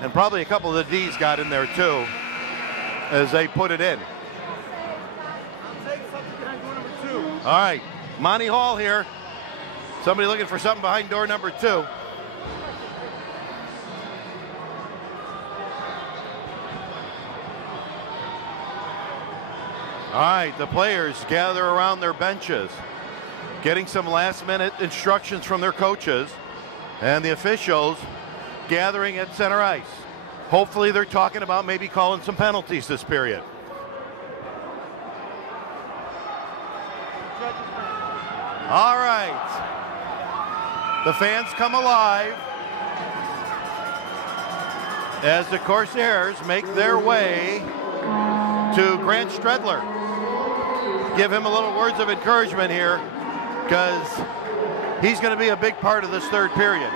and probably a couple of the D's got in there too as they put it in. All right, Monty Hall here. Somebody looking for something behind door number 2. All right, the players gather around their benches, getting some last-minute instructions from their coaches, and the officials gathering at center ice. Hopefully they're talking about maybe calling some penalties this period. All right. The fans come alive as the Corsairs make their way to Grant Stredler. Give him a little words of encouragement here, because he's going to be a big part of this third period.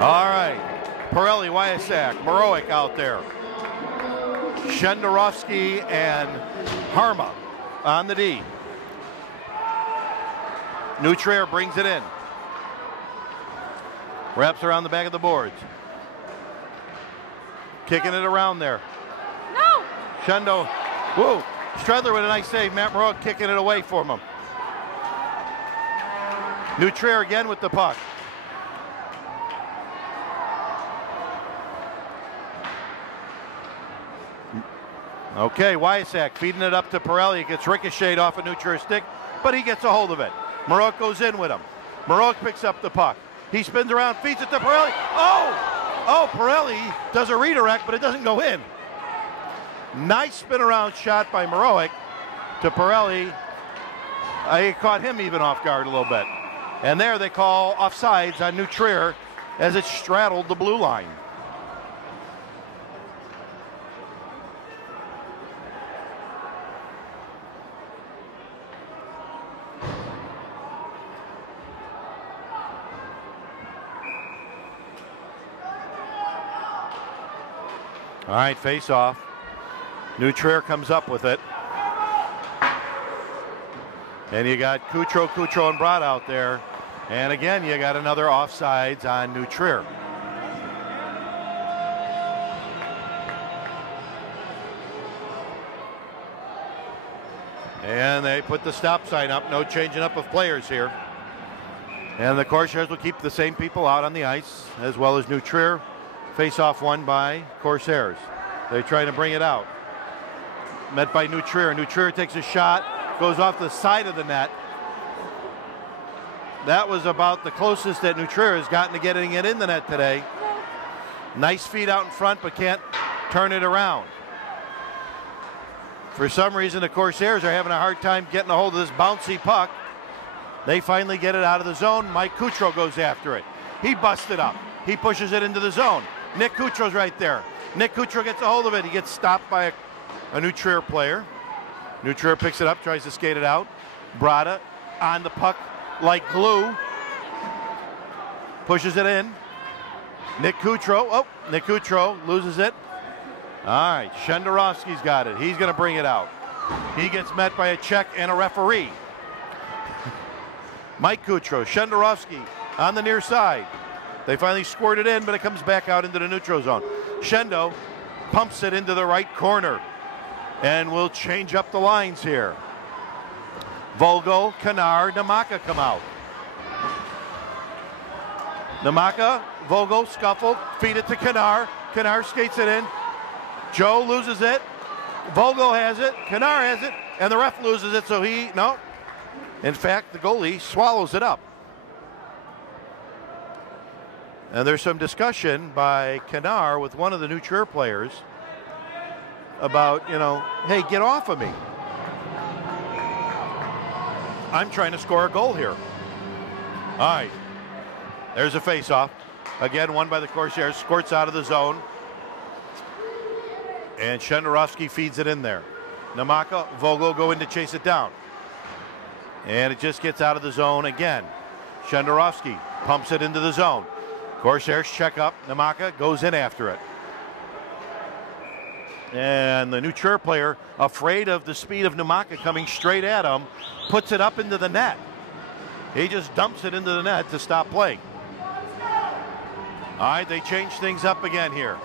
All right, Pirelli, Wyasak, Maroic out there. Shenderovsky and Harma on the D. Nutrier brings it in. Wraps around the back of the boards. Kicking it around there. No! Shendo, whoa, Stredler with a nice save. Matt Maroic kicking it away from him. Nutrier again with the puck. Okay, Wyasak feeding it up to Pirelli. It gets ricocheted off a Nutrier's stick, but he gets a hold of it. Maroic goes in with him. Maroic picks up the puck. He spins around, feeds it to Pirelli. Oh, Pirelli does a redirect, but it doesn't go in. Nice spin around shot by Maroic to Pirelli. I caught him even off guard a little bit. And there they call offsides on Nutrier as it straddled the blue line. All right, face off. Nutrier comes up with it. And you got Kutro, and Brad out there. And again, you got another offsides on Nutrier. And they put the stop sign up. No changing up of players here. And the Corsairs will keep the same people out on the ice, as well as Nutrier. Face-off won by Corsairs. They try to bring it out. Met by Nutrier. Nutrier takes a shot, goes off the side of the net. That was about the closest that Nutrier has gotten to getting it in the net today. Nice feed out in front, but can't turn it around. For some reason, the Corsairs are having a hard time getting a hold of this bouncy puck. They finally get it out of the zone. Mike Kutro goes after it. He busts it up. He pushes it into the zone. Nick Kutro's right there. Nick Kutro gets a hold of it. He gets stopped by a Nutrier player. Nutrier picks it up, tries to skate it out. Brada on the puck like glue. Pushes it in. Nick Kutro. Nick Kutro loses it. All right, Shenderovsky's got it. He's going to bring it out. He gets met by a check and a referee. Mike Kutro, Shenderovsky on the near side. They finally squirt it in, but it comes back out into the neutral zone. Shendo pumps it into the right corner. And we'll change up the lines here. Vogel, Kanar, Namaka come out. Namaka, Vogel, scuffle, feed it to Kanar. Kanar skates it in. Joe loses it. Vogel has it. Kanar has it. And the ref loses it, so no. In fact, the goalie swallows it up. And there's some discussion by Kanar with one of the Nutrier players about, hey, get off of me. I'm trying to score a goal here. All right. There's a face-off. Again, won by the Corsairs. Squirts out of the zone. And Shenderovsky feeds it in there. Namaka, Vogel go in to chase it down. And it just gets out of the zone again. Shenderovsky pumps it into the zone. Corsairs check up. Namaka goes in after it. And the Nutrier player, afraid of the speed of Namaka coming straight at him, puts it up into the net. He just dumps it into the net to stop play. All right, they change things up again here.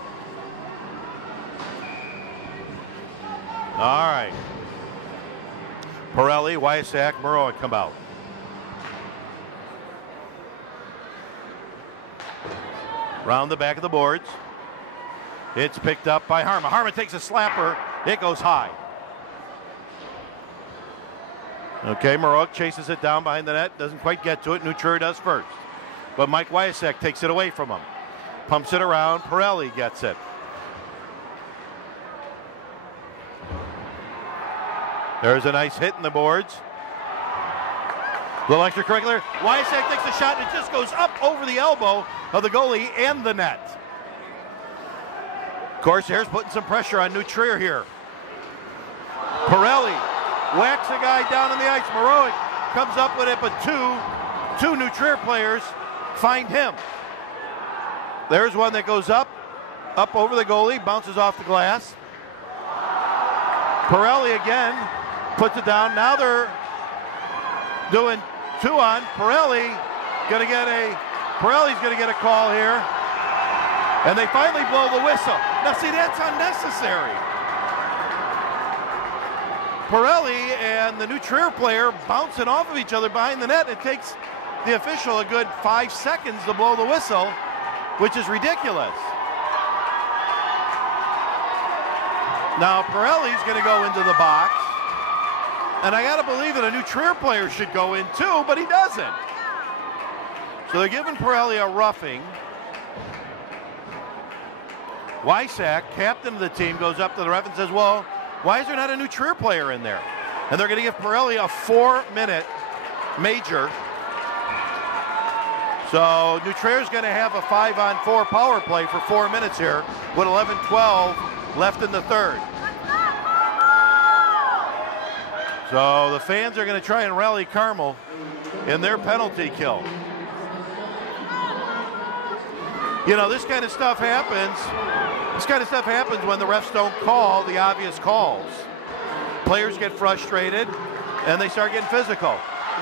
All right. Pirelli, Wyasak, Maroic come out. Round the back of the boards. It's picked up by Harma. Harma takes a slapper. It goes high. Okay, Maroic chases it down behind the net. Doesn't quite get to it. Nutrier does first. but Mike Wyasek takes it away from him. Pumps it around. Pirelli gets it. There's a nice hit in the boards. Little extracurricular. Wyasek takes a shot and it just goes up over the elbow of the goalie and the net. Corsairs putting some pressure on New Trier here. Pirelli whacks a guy down on the ice. Maroic comes up with it, but two New Trier players find him. There's one that goes up over the goalie, bounces off the glass. Pirelli again puts it down. Now they're doing 2 on. Pirelli's gonna get a call here. And they finally blow the whistle. Now see, that's unnecessary. Pirelli and the New Trier player bouncing off of each other behind the net. It takes the official a good 5 seconds to blow the whistle, which is ridiculous. Now Pirelli's going to go into the box, and I got to believe that a New Trier player should go in too, but he doesn't. So they're giving Pirelli a roughing. Wysack, captain of the team, goes up to the ref and says, well, why is there not a New Trier player in there? And they're going to give Pirelli a 4-minute major. So New Trier's going to have a 5-on-4 power play for 4 minutes here with 11-12 left in the third. So the fans are going to try and rally Carmel in their penalty kill. You know, this kind of stuff happens. This kind of stuff happens when the refs don't call the obvious calls. Players get frustrated and they start getting physical.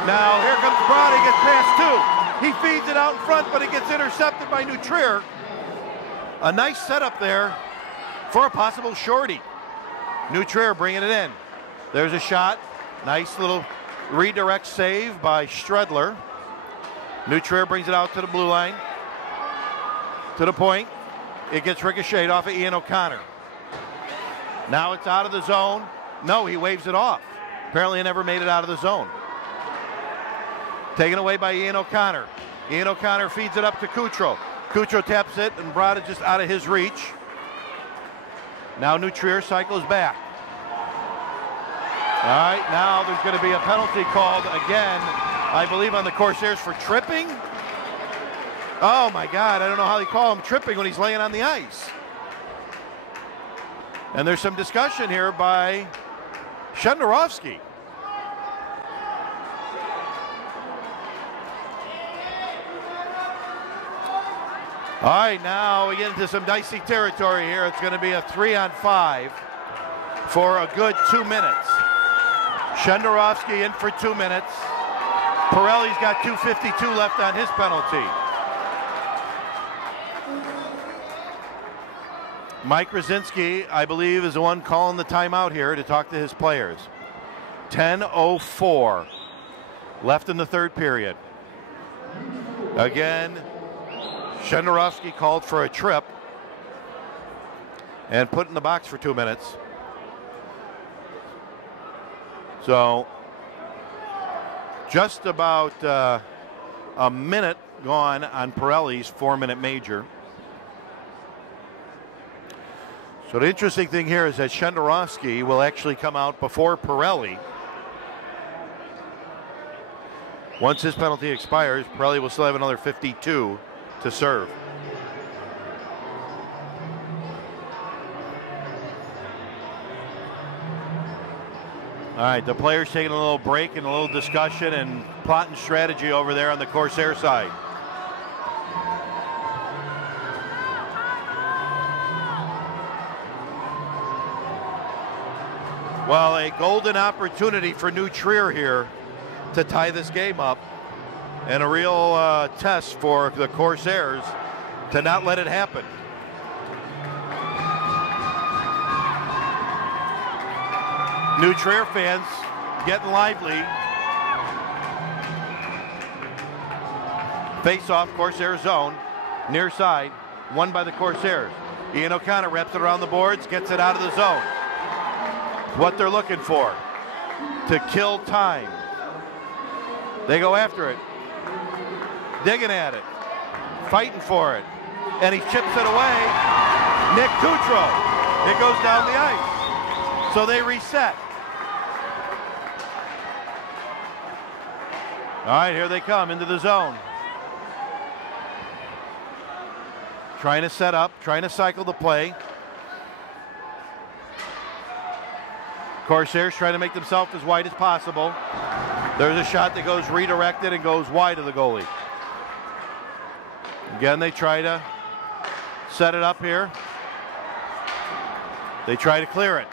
Now here comes Brody, gets past 2. He feeds it out in front, but it gets intercepted by New Trier. A nice setup there for a possible shorty. New Trier bringing it in. There's a shot. Nice little redirect save by Stredler. New Trier brings it out to the blue line. To the point. It gets ricocheted off of Ian O'Connor. Now it's out of the zone. No, he waves it off. Apparently he never made it out of the zone. Taken away by Ian O'Connor. Ian O'Connor feeds it up to Kutro. Kutro taps it, and Brada just out of his reach. Now New Trier cycles back. All right, now there's going to be a penalty called again, I believe on the Corsairs for tripping. Oh my God, I don't know how they call him tripping when he's laying on the ice. And there's some discussion here by Shenderovsky. All right, now we get into some dicey territory here. It's going to be a 3-on-5 for a good 2 minutes. Shenderovsky in for 2 minutes. Pirelli's got 2:52 left on his penalty. Mike Rosinski, I believe, is the one calling the timeout here to talk to his players. 10:04 left in the third period. Again, Shenderovsky called for a trip and put in the box for 2 minutes. So just about a minute gone on Pirelli's 4-minute major. So the interesting thing here is that Shenderovsky will actually come out before Pirelli. Once his penalty expires, Pirelli will still have another 52 to serve. All right, the players taking a little break and a little discussion and plotting strategy over there on the Corsair side. Well, a golden opportunity for New Trier here to tie this game up, and a real test for the Corsairs to not let it happen. New Trier fans getting lively. Face-off, Corsair zone, near side, won by the Corsairs. Ian O'Connor wraps it around the boards, gets it out of the zone. What they're looking for, to kill time. They go after it, digging at it. fighting for it. And he chips it away. Nick Kutro. It goes down the ice. So they reset. All right, here they come into the zone. Trying to set up, trying to cycle the play. Corsairs trying to make themselves as wide as possible. There's a shot that goes redirected and goes wide of the goalie. Again, they try to set it up here. They try to clear it.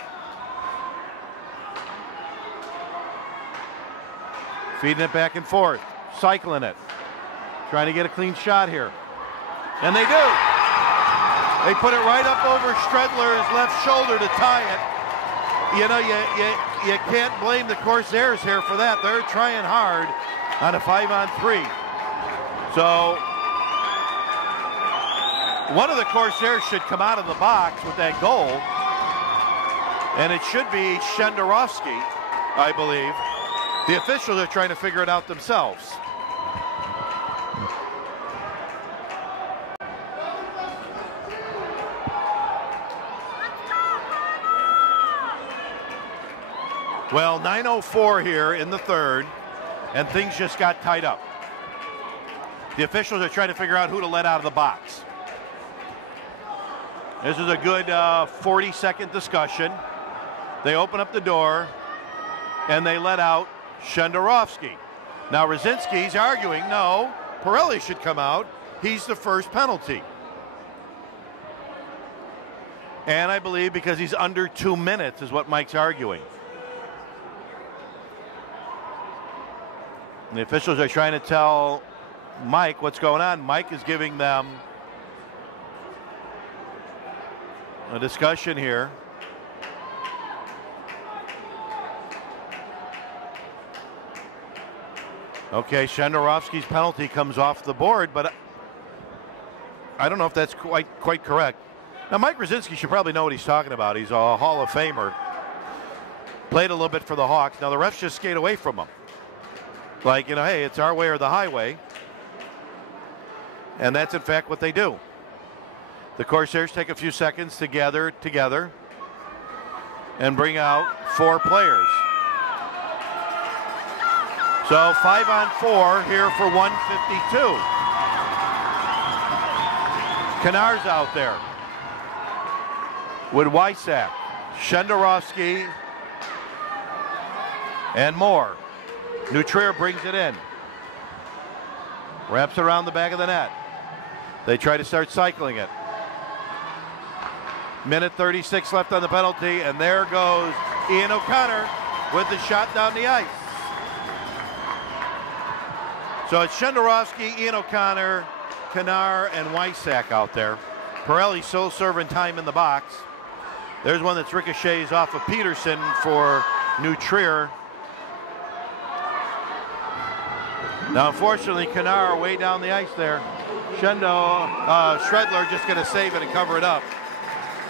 Feeding it back and forth, cycling it, trying to get a clean shot here. And they do. They put it right up over Stredler's left shoulder to tie it. You know, you can't blame the Corsairs here for that. They're trying hard on a 5-on-3. So one of the Corsairs should come out of the box with that goal. And it should be Shenderovsky, I believe. The officials are trying to figure it out themselves. Well, 9:04 here in the third, and things just got tied up. The officials are trying to figure out who to let out of the box. This is a good 40-second discussion. They open up the door, and they let out Shenderovsky. Now Rosinski's arguing, no, Pirelli should come out. He's the first penalty. And I believe because he's under 2 minutes is what Mike's arguing. And the officials are trying to tell Mike what's going on. Mike is giving them a discussion here. Okay, Shenderovsky's penalty comes off the board, but I don't know if that's quite correct. Now, Mike Rosinski should probably know what he's talking about. He's a Hall of Famer. Played a little bit for the Hawks. Now, the refs just skate away from him. Like, you know, hey, it's our way or the highway. And that's, in fact, what they do. The Corsairs take a few seconds to gather together and bring out 4 players. So 5-on-4 here for 152. Canar's out there with Wysack, Shenderovsky, and more. Nutrier brings it in. Wraps around the back of the net. They try to start cycling it. Minute 36 left on the penalty, and there goes Ian O'Connor with the shot down the ice. So it's Shenderovsky, Ian O'Connor, Canar, and Wysack out there. Pirelli still serving time in the box. There's one that's ricochets off of Peterson for Nutrier. Now, unfortunately, Canar way down the ice there. Stredler just going to save it and cover it up.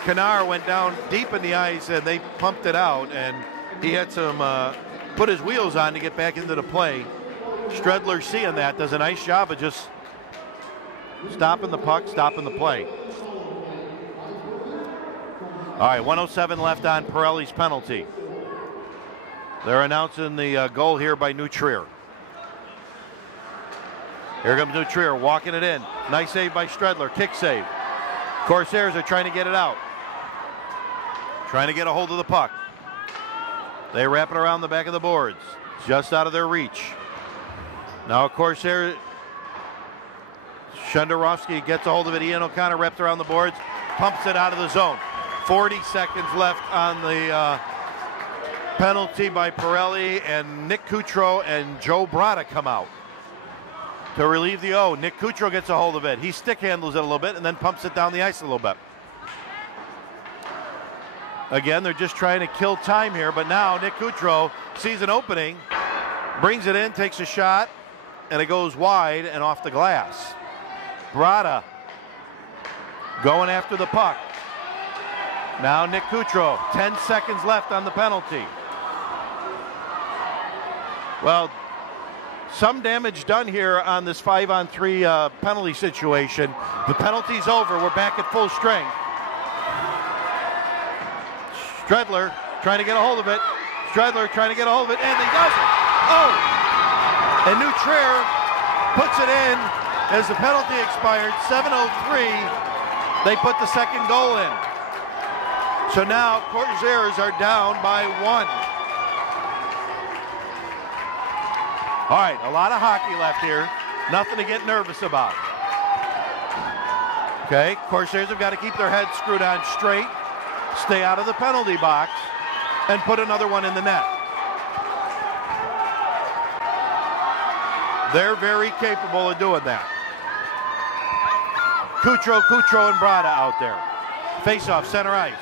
Canar went down deep in the ice, and they pumped it out, and he had some put his wheels on to get back into the play. Stredler, seeing that, does a nice job of just stopping the puck, stopping the play. All right, 1:07 left on Pirelli's penalty. They're announcing the goal here by Nutrier. Here comes Nutrier walking it in. Nice save by Stredler, kick save. Corsairs are trying to get it out. Trying to get a hold of the puck. They wrap it around the back of the boards. Just out of their reach. Now, of course, Shenderovsky gets a hold of it. Ian O'Connor wraps around the boards, pumps it out of the zone. 40 seconds left on the penalty by Pirelli, and Nick Kutro and Joe Brada come out to relieve the O. Nick Kutro gets a hold of it. He stick handles it a little bit and then pumps it down the ice a little bit. Again, they're just trying to kill time here, but now Nick Kutro sees an opening, brings it in, takes a shot, and it goes wide and off the glass. Brada going after the puck. Now Nick Kutro, 10 seconds left on the penalty. Well, some damage done here on this 5-on-3 penalty situation. The penalty's over. We're back at full strength. Stredler trying to get a hold of it. Stredler trying to get a hold of it, and he does it. Oh! And New Trier puts it in as the penalty expired. 7:03. They put the second goal in. So now Corsairs are down by 1. All right, a lot of hockey left here. Nothing to get nervous about. Okay, Corsairs have got to keep their heads screwed on straight, stay out of the penalty box, and put another one in the net. They're very capable of doing that. Kutro, and Brada out there. Face-off, center ice.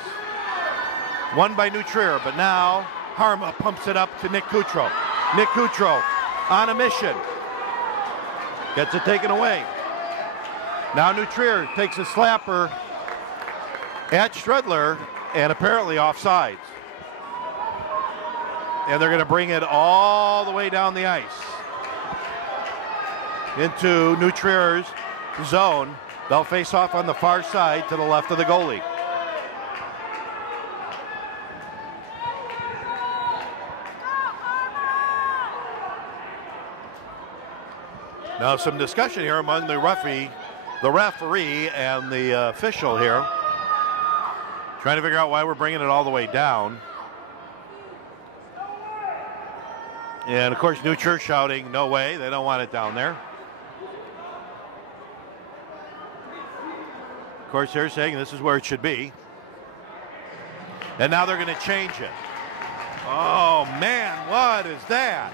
Won by New Trier, but now Harma pumps it up to Nick Kutro. Nick Kutro on a mission. Gets it taken away. Now New Trier takes a slapper at Stredler and apparently offsides. And they're going to bring it all the way down the ice into New Trier's zone. They'll face off on the far side to the left of the goalie. Now some discussion here among the referee and the official here. Trying to figure out why we're bringing it all the way down. And of course New Trier shouting, no way, they don't want it down there. Of course they're saying this is where it should be. And now they're going to change it. Oh man, what is that?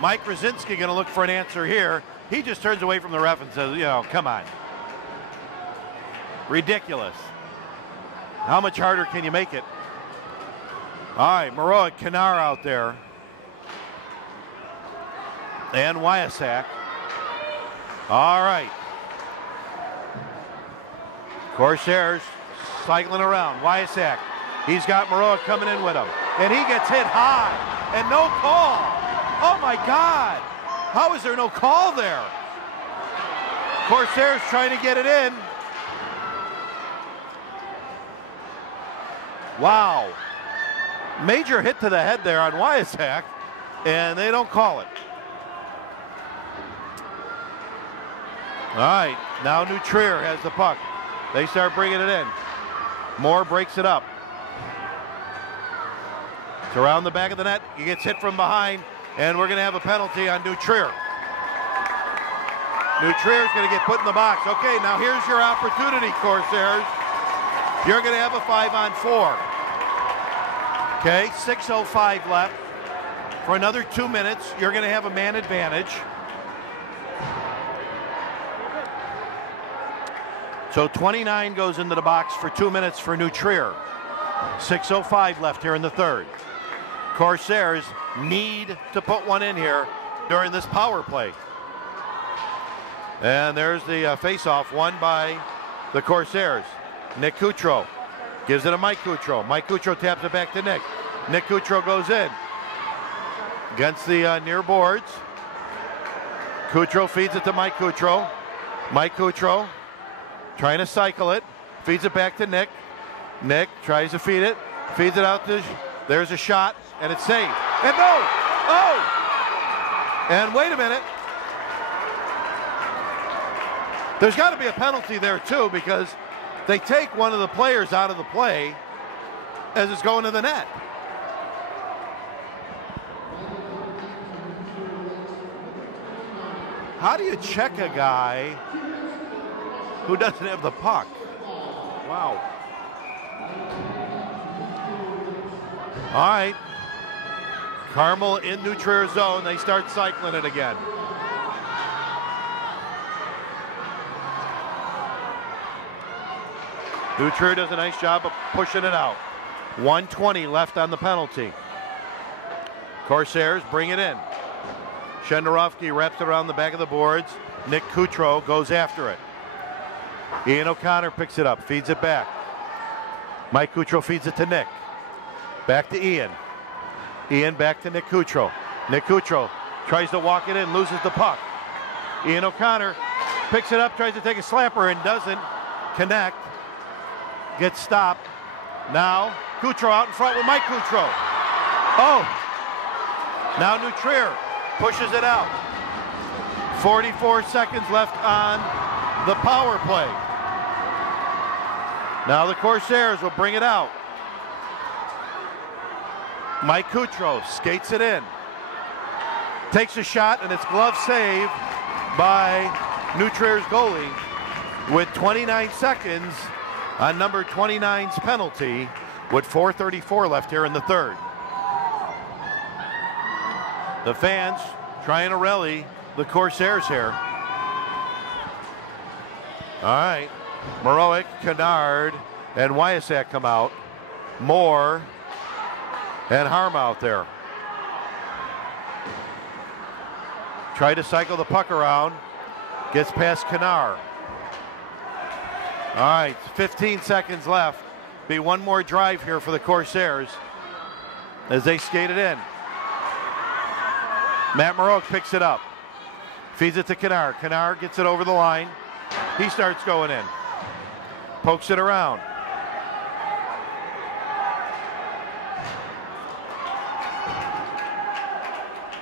Mike Rosinski going to look for an answer here. He just turns away from the ref and says, you know, come on. Ridiculous. How much harder can you make it? All right, Maroa Kinar out there. And Wyasak. All right. Corsairs cycling around. Wyasak. He's got Maroa coming in with him. And he gets hit high. And no call. Oh my God. How is there no call there? Corsairs trying to get it in. Wow. Major hit to the head there on Wyasak. And they don't call it. All right, now New Trier has the puck. They start bringing it in. Moore breaks it up. It's around the back of the net. He gets hit from behind, and we're going to have a penalty on New Trier. New Trier's going to get put in the box. Okay, now here's your opportunity, Corsairs. You're going to have a 5-on-4. Okay, 6:05 left. For another 2 minutes, you're going to have a man advantage. So 29 goes into the box for 2 minutes for New Trier. 6:05 left here in the third. Corsairs need to put one in here during this power play. And there's the face-off won by the Corsairs. Nick Kutro gives it to Mike Kutro. Mike Kutro taps it back to Nick. Nick Kutro goes in against the near boards. Kutro feeds it to Mike Kutro. Mike Kutro trying to cycle it, feeds it back to Nick. Nick tries to feed it, feeds it out to, there's a shot, and it's saved. And no! Oh! And wait a minute. There's got to be a penalty there too, because they take one of the players out of the play as it's going to the net. How do you check a guy who doesn't have the puck? Wow. All right. Carmel in New Trier zone. They start cycling it again. New Trier does a nice job of pushing it out. 1:20 left on the penalty. Corsairs bring it in. Shenderovsky wraps it around the back of the boards. Nick Kutro goes after it. Ian O'Connor picks it up, feeds it back. Mike Kutro feeds it to Nick. Back to Ian. Ian back to Nick Kutro. Nick Kutro Tries to walk it in, loses the puck. Ian O'Connor picks it up, tries to take a slapper and doesn't connect. Gets stopped. Now Coutreau out in front with Mike Coutreau. Oh, now New Trier pushes it out. 44 seconds left on the power play. Now the Corsairs will bring it out. Mike Coutreau skates it in. Takes a shot, and it's glove save by New Trier's goalie with 29 seconds on number 29's penalty with 4:34 left here in the third. The fans trying to rally the Corsairs here. All right, Maroic, Kennard, and Wyasak come out. Moore and Harm out there. Try to cycle the puck around. Gets past Kennard. All right, 15 seconds left. Be one more drive here for the Corsairs as they skate it in. Matt Maroic picks it up. Feeds it to Kennard. Kennard gets it over the line. He starts going in. Pokes it around.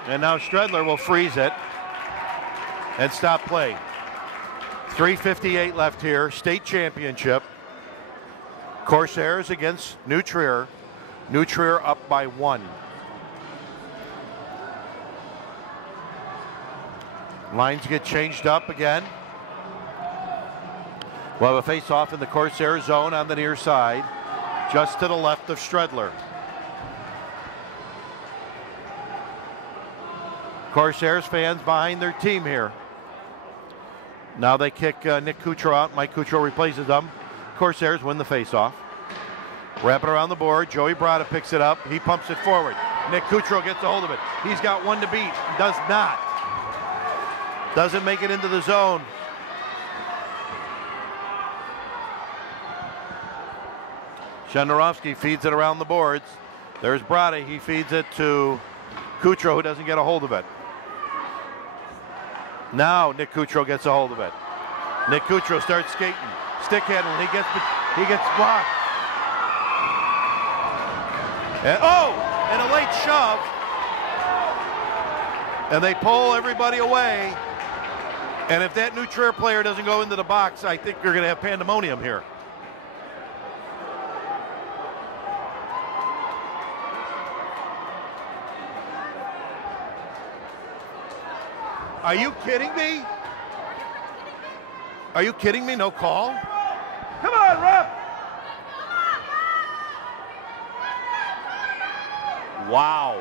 And now Stredler will freeze it and stop play. 3:58 left here, state championship. Corsairs against New Trier. New Trier up by 1. Lines get changed up again. We'll have a face-off in the Corsair zone on the near side, just to the left of Stredler. Corsairs fans behind their team here. Now they kick Nick Coutreau out. Mike Coutreau replaces them. Corsairs win the face-off. Wrap it around the board. Joey Brada picks it up. He pumps it forward. Nick Coutreau gets a hold of it. He's got one to beat. Does not. Doesn't make it into the zone. Shenderovsky feeds it around the boards. There's Brada. He feeds it to Coutreau, who doesn't get a hold of it. Now Nick Coutreau gets a hold of it. Nick Coutreau starts skating. Stick handling. He gets blocked. And a late shove. And they pull everybody away. And if that New Trier player doesn't go into the box, I think you're going to have pandemonium here. Are you kidding me? Are you kidding me? No call? Come on, ref! Wow.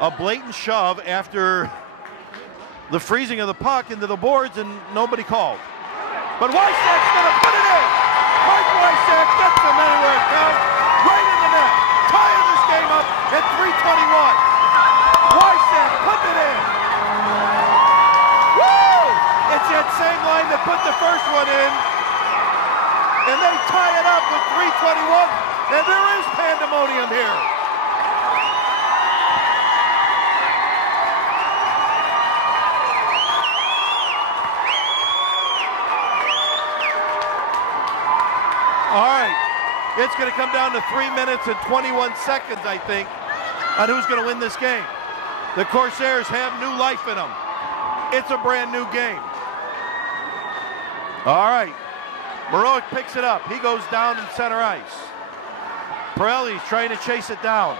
A blatant shove after the freezing of the puck into the boards, and nobody called. But Wysak's going to put it in. Mike Wysak gets him anywhere it counts. Right in the net. Tying this game up at 3:21. Wysak put it in. It's that same line that put the first one in, and they tie it up with 3:21, and there is pandemonium here. All right, it's going to come down to 3 minutes and 21 seconds, I think, on who's going to win this game. The Corsairs have new life in them. It's a brand new game. All right, Maroic picks it up. He goes down in center ice. Pirelli's trying to chase it down.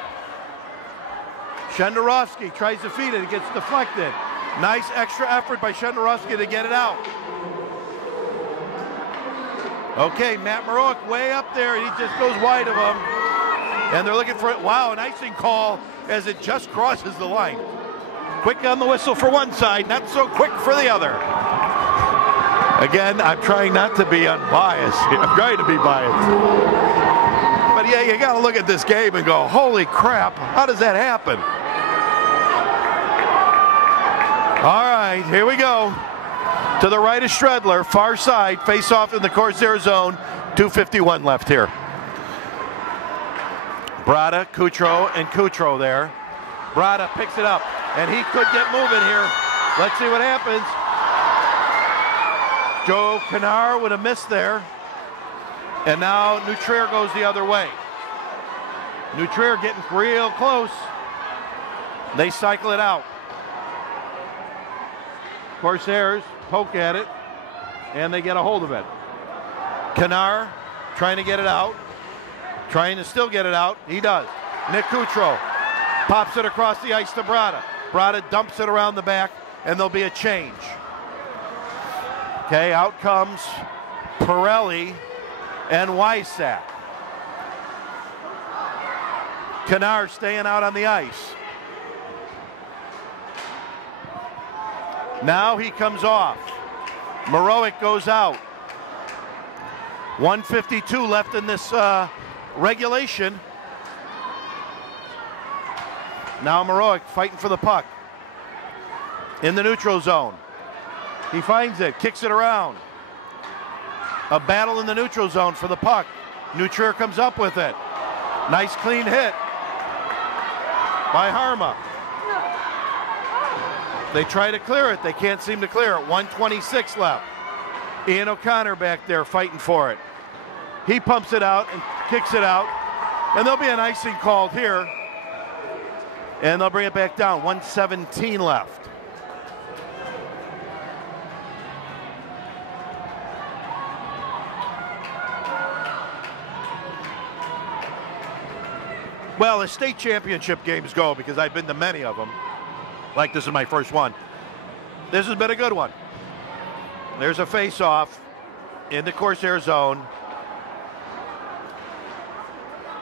Shenderovsky tries to feed it. It gets deflected. Nice extra effort by Shenderovsky to get it out. Okay, Matt Maroic way up there. He just goes wide of him. And they're looking for it. Wow, an icing call as it just crosses the line. Quick on the whistle for one side, not so quick for the other. Again, I'm trying not to be unbiased. I'm trying to be biased. But yeah, you got to look at this game and go, holy crap, how does that happen? All right, here we go. To the right of Stredler, far side, face off in the Corsair zone. 2:51 left here. Brada, Coutreau, and Coutreau there. Brada picks it up. and he could get moving here. Let's see what happens. Joe Canar with a miss there. And now New Trier goes the other way. New Trier getting real close. They cycle it out. Corsairs poke at it, and they get a hold of it. Canar trying to get it out. Trying to still get it out. He does. Nick Coutreau pops it across the ice to Brada. Brada dumps it around the back, and there'll be a change. Okay, out comes Pirelli and Wysack. Canar staying out on the ice. Now he comes off. Maroic goes out. 1:52 left in this regulation. Now Maroic fighting for the puck in the neutral zone. He finds it, kicks it around. A battle in the neutral zone for the puck. New Trier comes up with it. Nice clean hit by Harma. They try to clear it. They can't seem to clear it. 1:26 left. Ian O'Connor back there fighting for it. He pumps it out and kicks it out. And there'll be an icing called here. And they'll bring it back down. 1:17 left. Well, as state championship games go, because I've been to many of them, like this is my first one, this has been a good one. There's a face-off in the Corsair zone.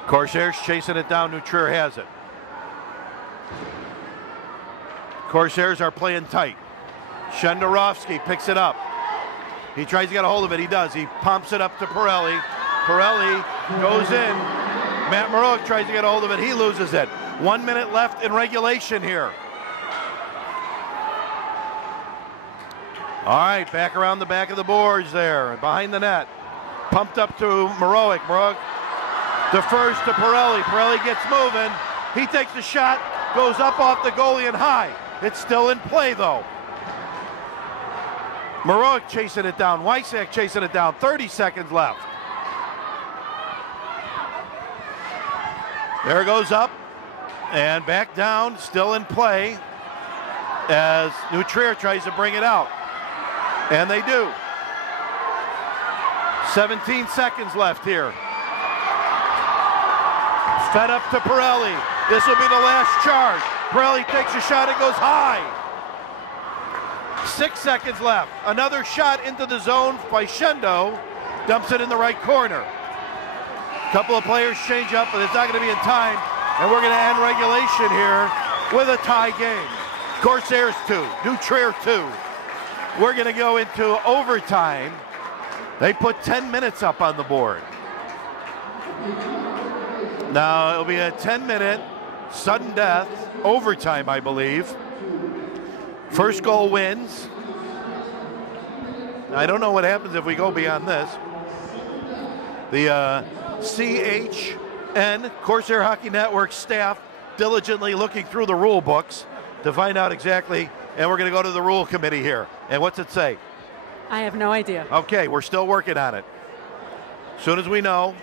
Corsairs chasing it down. New Trier has it. Corsairs are playing tight. Shenderovsky picks it up. He tries to get a hold of it. He does. He pumps it up to Pirelli. Pirelli goes in. Matt Maroic tries to get a hold of it. He loses it. 1 minute left in regulation here. All right, back around the back of the boards there, behind the net. Pumped up to Maroic. Maroic defers to Pirelli. Pirelli gets moving. He takes the shot, goes up off the goalie and high. It's still in play, though. Maroic chasing it down. Wysack chasing it down. 30 seconds left. There it goes up and back down, still in play as New Trier tries to bring it out. And they do. 17 seconds left here. Fed up to Pirelli. This will be the last charge. Pirelli takes a shot, it goes high. 6 seconds left. Another shot into the zone by Shendo. Dumps it in the right corner. Couple of players change up, but it's not going to be in time. And we're going to end regulation here with a tie game. Corsairs 2, New Trier 2. We're going to go into overtime. They put 10 minutes up on the board. Now it'll be a 10-minute sudden death overtime, I believe. First goal wins. I don't know what happens if we go beyond this. The CHN, Corsair Hockey Network staff, diligently looking through the rule books to find out exactly, and we're going to go to the rule committee here. And what's it say? I have no idea. Okay, we're still working on it. As soon as we know,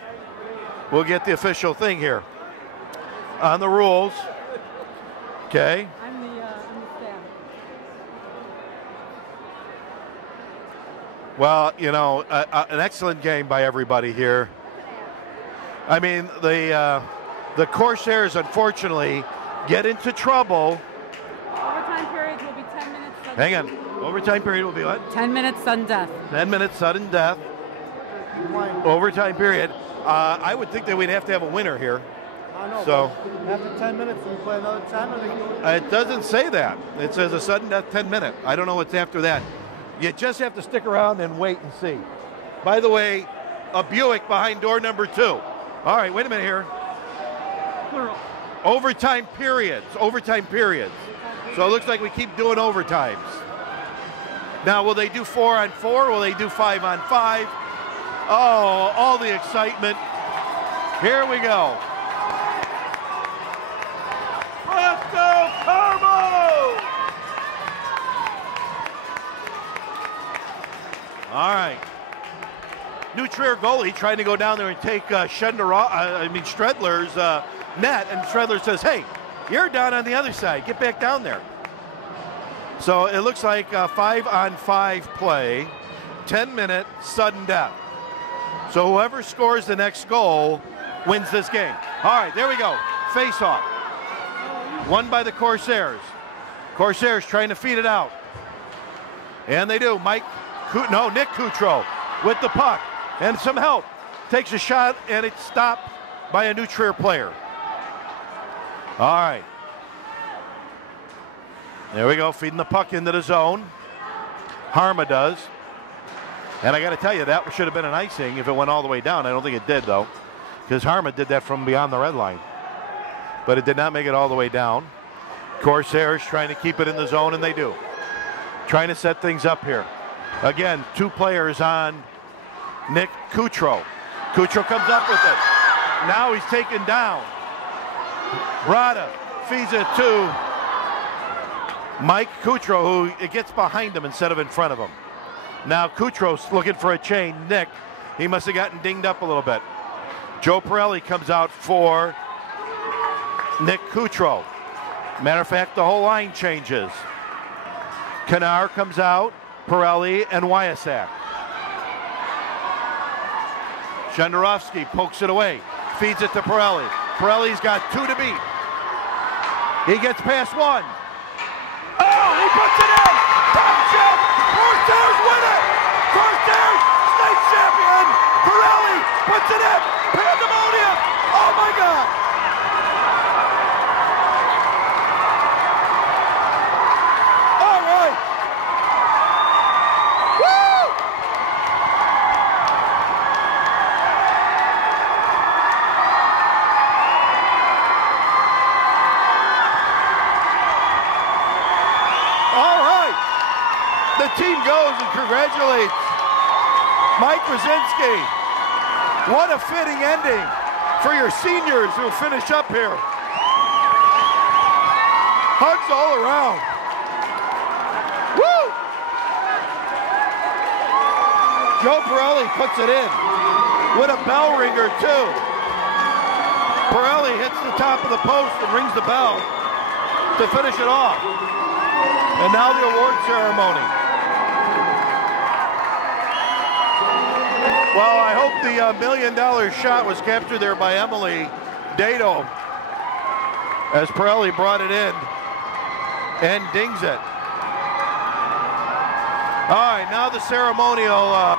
we'll get the official thing here on the rules. Okay. I'm the staff. Well, you know, an excellent game by everybody here. I mean, the Corsairs, unfortunately, get into trouble. Overtime period will be 10 minutes. Hang on. Overtime period will be what? 10 minutes sudden death. 10 minutes sudden death. Overtime period. I would think that we'd have to have a winner here. I know. So After 10 minutes, we play another 10 or they can do it? it doesn't say that. It says a sudden death 10 minute. I don't know what's after that. You just have to stick around and wait and see. By the way, a Buick behind door number 2. All right, wait a minute here. Plural. Overtime periods. Overtime periods. So it looks like we keep doing overtimes. Now, will they do 4-on-4? Will they do 5-on-5? Oh, all the excitement. Here we go. Let's go, Carmel! Trier goalie trying to go down there and take Stredler's net, and Stredler says, hey, you're down on the other side. Get back down there. So it looks like a 5-on-5 play, 10-minute sudden death. So whoever scores the next goal wins this game. All right, there we go. Face-off. Won by the Corsairs. Corsairs trying to feed it out. And they do. Nick Coutreau with the puck. And some help. Takes a shot, and it's stopped by a New Trier player. All right. There we go, feeding the puck into the zone. Harma does. And I got to tell you, that should have been an icing if it went all the way down. I don't think it did, though, because Harma did that from beyond the red line. But it did not make it all the way down. Corsairs trying to keep it in the zone, and they do. Trying to set things up here. Again, 2 players on Nick Coutreau. Coutreau comes up with it. Now he's taken down. Brada feeds it to Mike Coutreau, who it gets behind him instead of in front of him. Now Coutreau's looking for a chain. Nick, he must have gotten dinged up a little bit. Joe Pirelli comes out for Nick Coutreau. Matter of fact, the whole line changes. Kanar comes out, Pirelli, and Wyasak. Shenderovsky pokes it away, feeds it to Pirelli. Pirelli's got 2 to beat. He gets past 1. Oh, he puts it in! Top shelf! Corsairs win it! Corsairs, state champion! Pirelli puts it in! Pandemonium! Oh my God! All right! Woo! The team goes and congratulates Mike Brzezinski. What a fitting ending for your seniors who finish up here. Hugs all around. Woo! Joe Pirelli puts it in with a bell ringer too. Pirelli hits the top of the post and rings the bell to finish it off. And now the award ceremony. Well, I hope the $1 million shot was captured there by Emily Dado as Pirelli brought it in and dings it. All right, now the ceremonial. All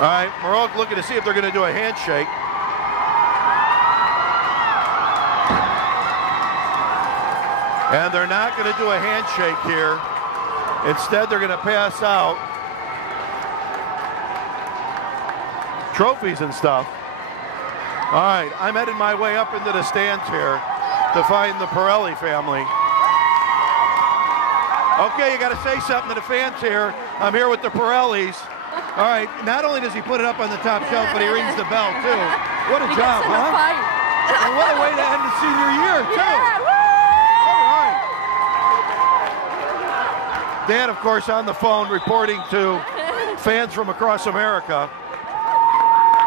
right, Maroc looking to see if they're going to do a handshake. And they're not going to do a handshake here. Instead, they're going to pass out trophies and stuff. All right, I'm headed my way up into the stands here to find the Pirelli family. Okay, you got to say something to the fans here. I'm here with the Pirellis. All right, not only does he put it up on the top shelf, but he rings the bell too. What a job, huh? And what a way to end the senior year, too. Yeah, woo! Dan, of course, on the phone reporting to fans from across America.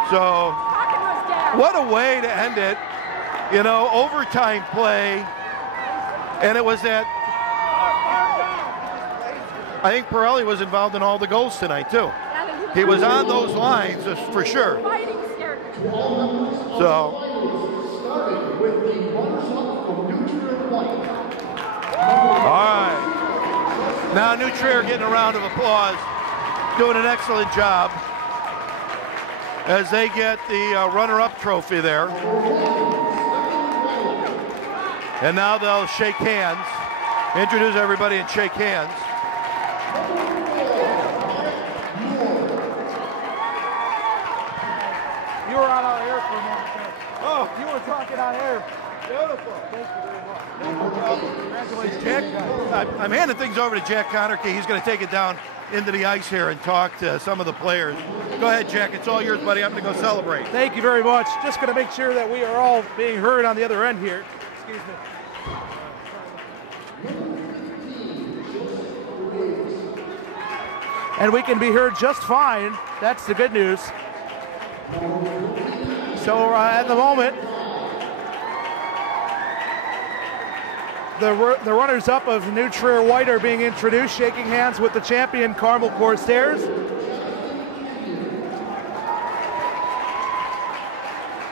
So, what a way to end it. You know, overtime play. And it was that, I think Pirelli was involved in all the goals tonight, too. He was on those lines, for sure. So, all right. Now New Trier getting a round of applause, doing an excellent job as they get the runner-up trophy there. And now they'll shake hands, introduce everybody and shake hands. You were on our air for a moment. Oh, you were talking on air. Beautiful. Thank you very much. Congratulations, Jack. I'm handing things over to Jack Connerty. He's going to take it down into the ice here and talk to some of the players. Go ahead, Jack. It's all yours, buddy. I'm going to go celebrate. Thank you very much. Just going to make sure that we are all being heard on the other end here. Excuse me. and we can be heard just fine. That's the good news. So at the moment, the runners-up of New Trier White are being introduced, shaking hands with the champion Carmel Corsairs.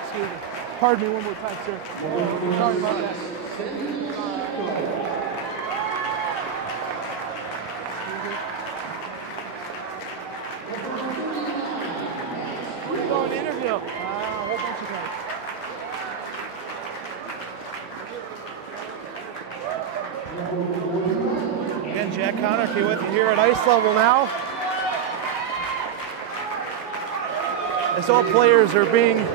Excuse me. Pardon me one more time, sir. Sorry about that. We're going to interview. A whole bunch of guys. Again, Jack Connerty with you here at ice level now. As all players are being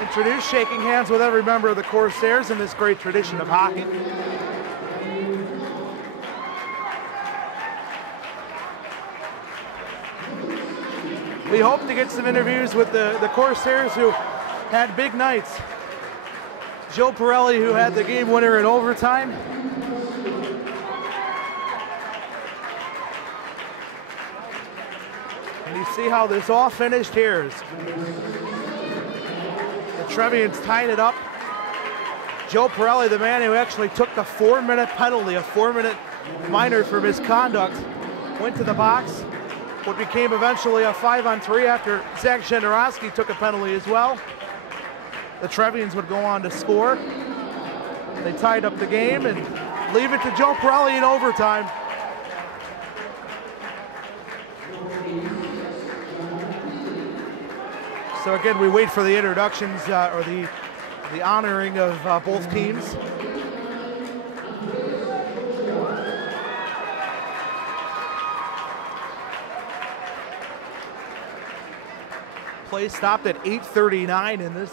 introduced, shaking hands with every member of the Corsairs in this great tradition of hockey. We hope to get some interviews with the Corsairs who had big nights. Joe Pirelli, who had the game winner in overtime. And you see how this all finished here. The Trevians tied it up. Joe Pirelli, the man who actually took the 4-minute penalty, a 4-minute minor for misconduct, went to the box. What became eventually a 5-on-3 after Zach Jędrowski took a penalty as well. The Trevians would go on to score. They tied up the game and leave it to Joe Pirelli in overtime. So again, we wait for the introductions or the honoring of both teams. Play stopped at 8:39 in this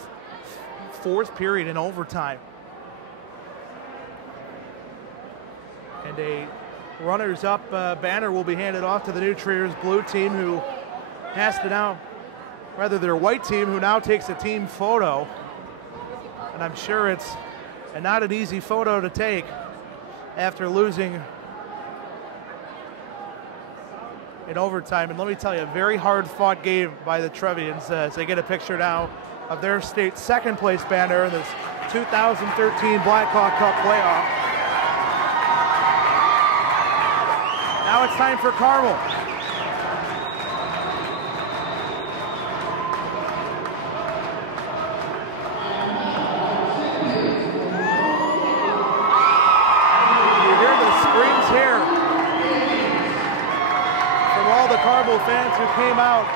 fourth period in overtime. And a runners-up banner will be handed off to the New Trier's blue team, who has to now, rather their white team, who now takes a team photo. And I'm sure it's not an easy photo to take after losing in overtime. And let me tell you, a very hard-fought game by the Trevians as they get a picture now of their state second-place banner in this 2013 Blackhawk Cup playoff. Now it's time for Carmel. You hear the screams here from all the Carmel fans who came out.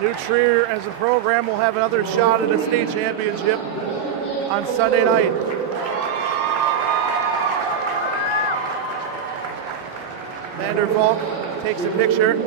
New Trier, as a program, will have another shot at a state championship on Sunday night. Vandervalk takes a picture.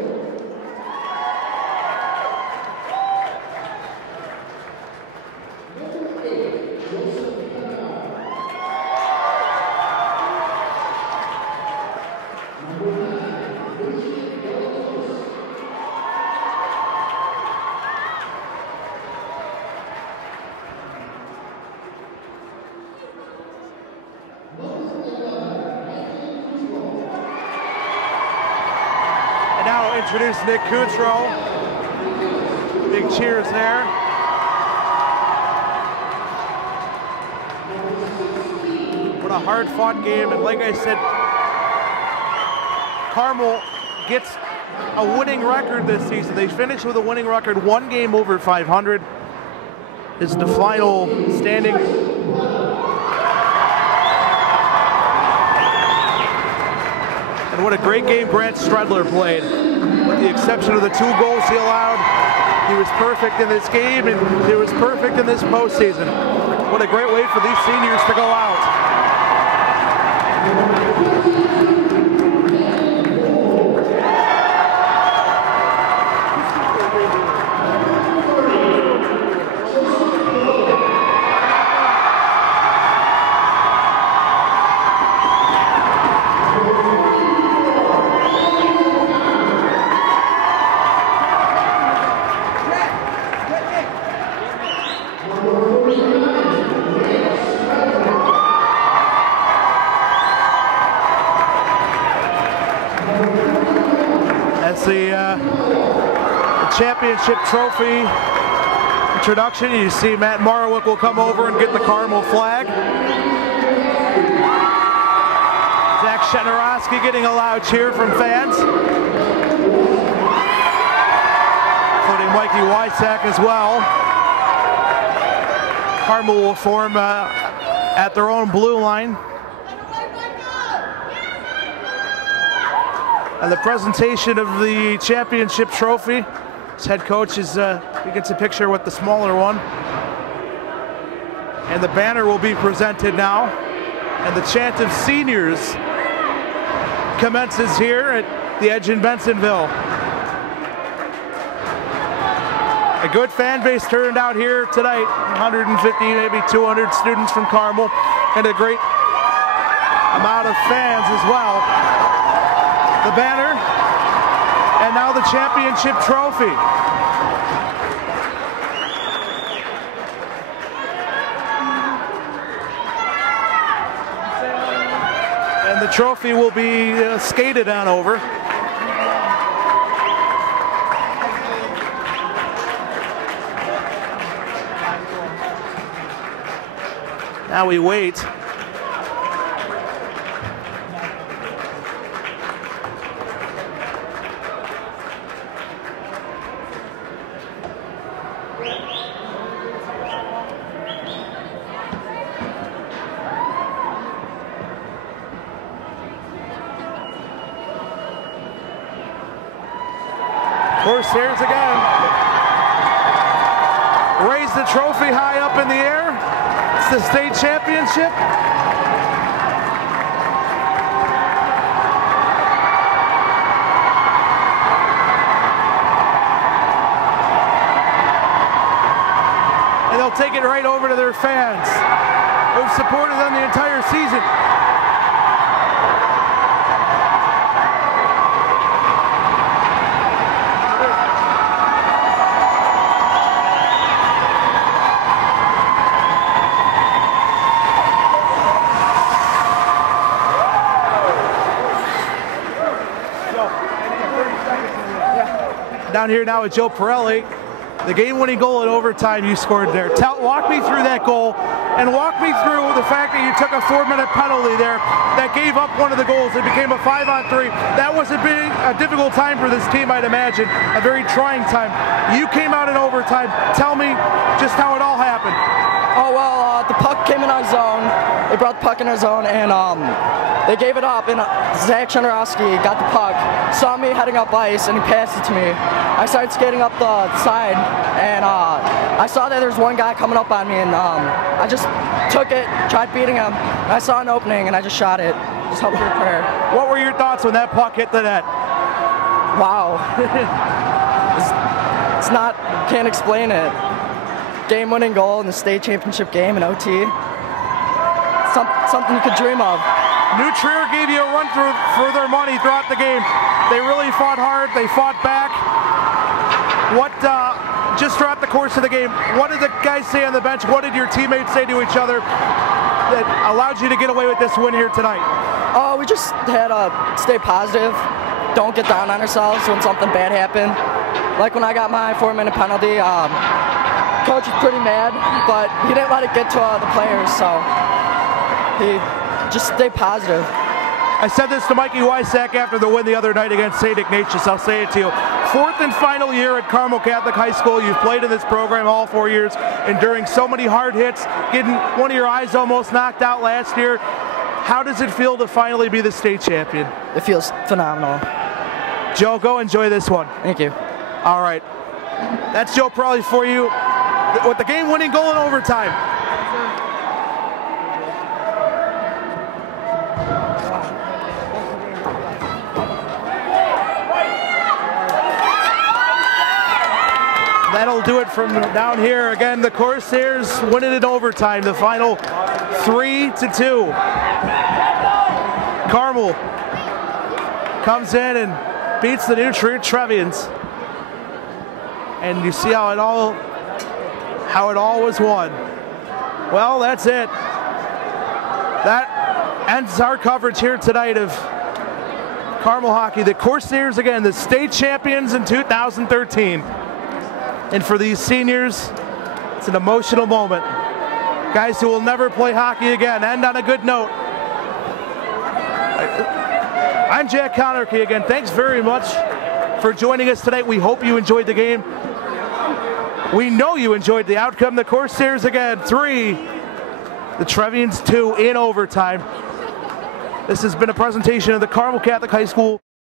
Introduce Nick Kutro. Big cheers there. What a hard-fought game, and like I said, Carmel gets a winning record this season. They finished with a winning record, 1 game over 500 is the final standing. And what a great game Grant Stredler played. With the exception of the 2 goals he allowed, he was perfect in this game, and he was perfect in this postseason. What a great way for these seniors to go out. championship trophy introduction. You see Matt Marwick will come over and get the Carmel flag. Zach Shetnerowski getting a loud cheer from fans, including Mikey Wysack as well. Carmel will form at their own blue line. And the presentation of the championship trophy. His head coach is, he gets a picture with the smaller one. And the banner will be presented now. And the chant of seniors commences here at the Edge in Bensonville. A good fan base turned out here tonight. 150, maybe 200 students from Carmel, and a great amount of fans as well. The banner, and now the championship trophy. And the trophy will be skated on over. Now we wait. Corsairs again. Raise the trophy high up in the air. It's the state championship. And they'll take it right over to their fans who've supported them the entire season. Down here now with Joe Pirelli. The game-winning goal in overtime you scored there. Walk me through that goal, and walk me through the fact that you took a 4-minute penalty there that gave up one of the goals. It became a 5-on-3. That was a difficult time for this team, I'd imagine. A very trying time. You came out in overtime. Tell me just how it all happened. Oh, well, the puck came in our zone. They brought the puck in our zone, and they gave it up, and Zach Shetnerowski got the puck, saw me heading up ice, and he passed it to me. I started skating up the side, and I saw that there was one guy coming up on me, and I just took it, tried beating him. I saw an opening, and I just shot it. Just helped with prayer. What were your thoughts when that puck hit the net? Wow. it's not, can't explain it. Game-winning goal in the state championship game in OT. Something you could dream of. New Trier gave you a run through for their money throughout the game. They really fought hard. They fought back. What, just throughout the course of the game, what did the guys say on the bench? What did your teammates say to each other that allowed you to get away with this win here tonight? Oh, we just had to stay positive. Don't get down on ourselves when something bad happened. Like when I got my 4-minute penalty, coach was pretty mad, but he didn't let it get to the players, so he just stayed positive. I said this to Mikey Wysack after the win the other night against St. Ignatius. I'll say it to you. 4th and final year at Carmel Catholic High School. You've played in this program all 4 years, enduring so many hard hits, getting one of your eyes almost knocked out last year. How does it feel to finally be the state champion? It feels phenomenal. Joe, go enjoy this one. Thank you. All right. That's Joe Pirelli for you with the game-winning goal in overtime. That'll do it from down here. Again, the Corsairs win it in overtime. The final 3-2. Carmel comes in and beats the New Trier Trevians. And you see how it all was won. Well, that's it. That ends our coverage here tonight of Carmel hockey. The Corsairs, again, the state champions in 2013. And for these seniors, it's an emotional moment. Guys who will never play hockey again. End on a good note. I'm Jack Connerky again. Thanks very much for joining us tonight. We hope you enjoyed the game. We know you enjoyed the outcome. The Corsairs again, 3. The Trevians 2 in overtime. This has been a presentation of the Carmel Catholic High School